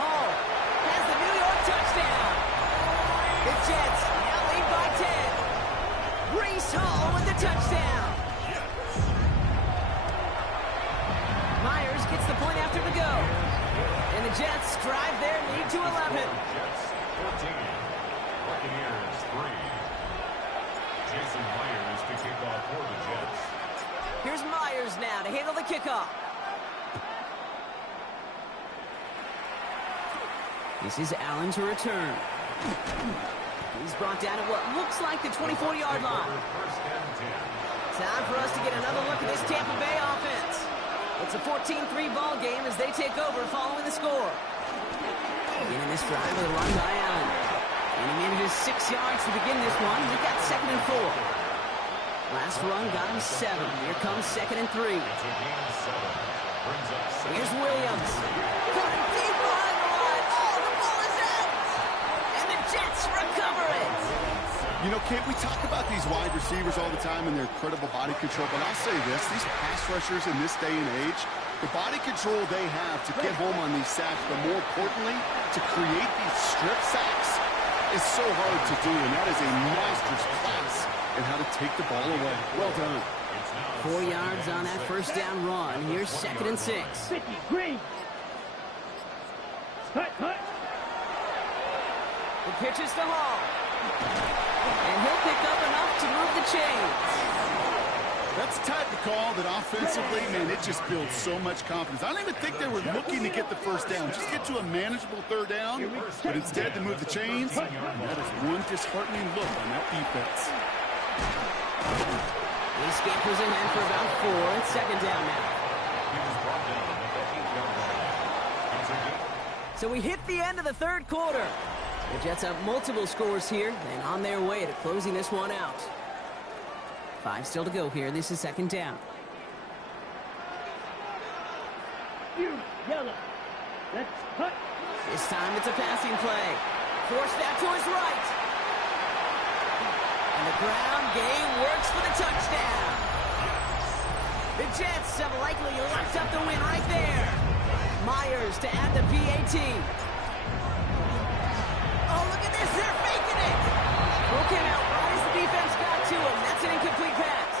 Hall has the New York touchdown. The Jets now lead by 10. Breece Hall with the touchdown. gets the point after the go. And the Jets drive their lead to 11. Jets 14. Buccaneers 3. Jason Myers to kick off for the Jets. Here's Myers now to handle the kickoff. This is Allen to return. He's brought down at what looks like the 24-yard line. Time for us to get another look at this Tampa Bay offense. It's a 14-3 ball game as they take over following the score. Beginning this drive with a run by Allen. And he manages 6 yards to begin this one. He got 2nd and 4. Last run got him 7. Here comes 2nd and 3. Here's Williams. Coming deep behind the line. Oh, the ball is out. And the Jets recover it. You know, Kate, we talk about these wide receivers all the time and their incredible body control, but I'll say this, these pass rushers in this day and age, the body control they have to get home on these sacks, but more importantly, to create these strip sacks is so hard to do, and that is a master's class in how to take the ball away. Well done. 4 yards on that first down run. Here's 2nd and 6. 50, green. Cut. The pitch is to Hall. And he'll pick up enough to move the chains. That's the type of call that offensively, man, it just builds so much confidence. I don't even think they were looking to get the first down. Just get to a manageable 3rd down, but instead to move the chains, that is one disheartening look on that defense. He scampers ahead for about 4. It's 2nd down now. So we hit the end of the 3rd quarter. The Jets have multiple scores here and on their way to closing this one out. 5 still to go here. This is 2nd down. Yellow. Let's cut. This time it's a passing play. Forced out to his right. And the ground game works for the touchdown. The Jets have likely locked up the win right there. Myers to add the PAT. Oh, look at this. They're faking it. Broke him out right as the defense got to him. That's an incomplete pass.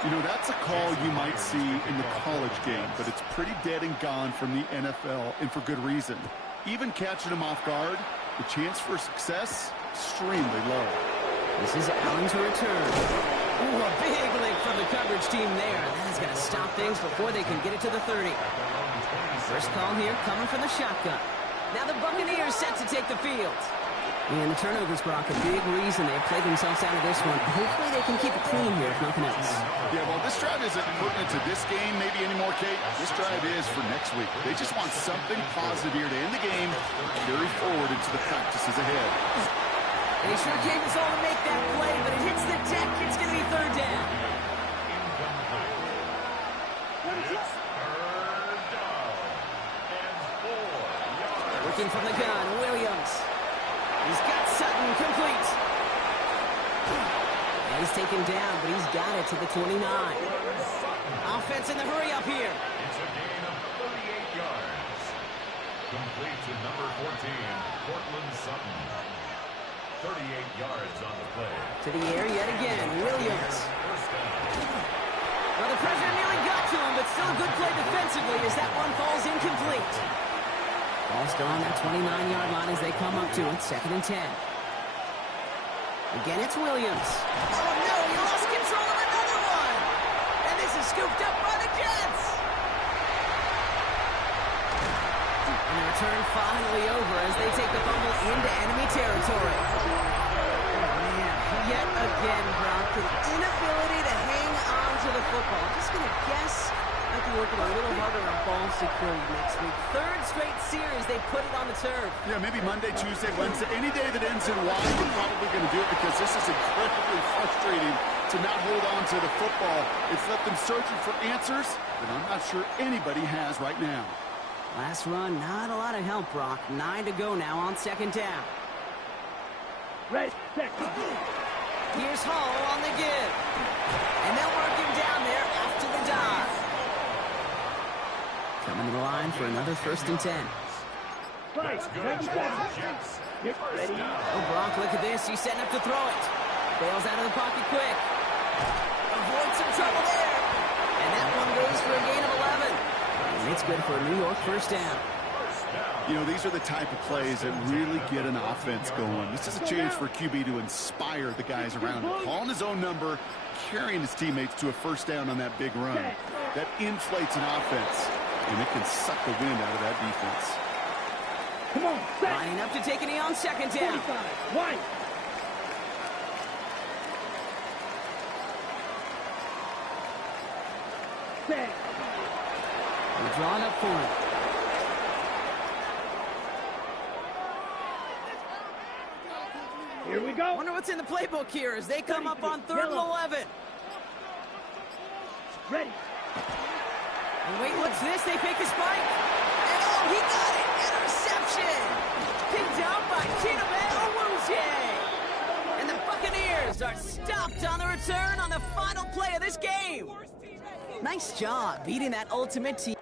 You know, that's a call you might see in the college game, but it's pretty dead and gone from the NFL, and for good reason. Even catching him off guard, the chance for success, extremely low. This is Allen to return. Ooh, a big lick from the coverage team there. That's going to stop things before they can get it to the 30. First call here coming from the shotgun. Now the Buccaneers set to take the field. And the turnovers, Brock, a big reason they've played themselves out of this one. Hopefully they can keep it clean here, if nothing else. Yeah, well, this drive isn't pertinent to this game maybe anymore, Kate. This drive is for next week. They just want something positive here to end the game, carry forward into the practices ahead. They sure gave us all to make that play, but it hits the deck. It's going to be 3rd down. Working from the gun, Williams. He's got Sutton complete. And he's taken down, but he's got it to the 29. Offense in the hurry up here. It's a gain of 38 yards. Complete to number 14, Cortland Sutton. 38 yards on the play. To the air yet again, Williams. Well, the pressure nearly got to him, but still a good play defensively as that one falls incomplete. Ball still on that 29-yard line as they come up to it, 2nd and 10. Again, it's Williams. Oh, no, he lost control of another one. And this is scooped up by the Jets. And the return finally over as they take the fumble into enemy territory. Oh, man, yet again, Brock, an inability to hang on to the football. I'm just going to guess might be working a little harder on ball security next week. 3rd straight series they put it on the turf. Yeah, maybe Monday, Tuesday, Wednesday, any day that ends in Y, we're probably going to do it because this is incredibly frustrating to not hold on to the football. It's left them searching for answers that I'm not sure anybody has right now. Last run, not a lot of help, Brock. 9 to go now on 2nd down. Right, set. Here's Hall on the give. And they'll work him down there after the dive. Coming to the line for another 1st and 10. Right, get ready. Oh, Brock, look at this. He's setting up to throw it. Bails out of the pocket quick. Avoid some trouble there. And that one goes for a gain of 11. And they That's good for a New York first down. You know, these are the type of plays that really get an offense going. This is a chance for QB to inspire the guys around him. Calling his own number, carrying his teammates to a first down on that big run. That inflates an offense, and it can suck the wind out of that defense. Come on, set. Lining up to take a knee on second down. 45, wide. Set. We're drawing up for it. Here we go. Wonder what's in the playbook here as they come up on 3rd and 11. Ready. And wait, what's this? They fake a spike. And oh, he got it. Interception. Picked out by Chidobe Awuzie. And the Buccaneers are stopped on the return on the final play of this game. Nice job beating that ultimate team.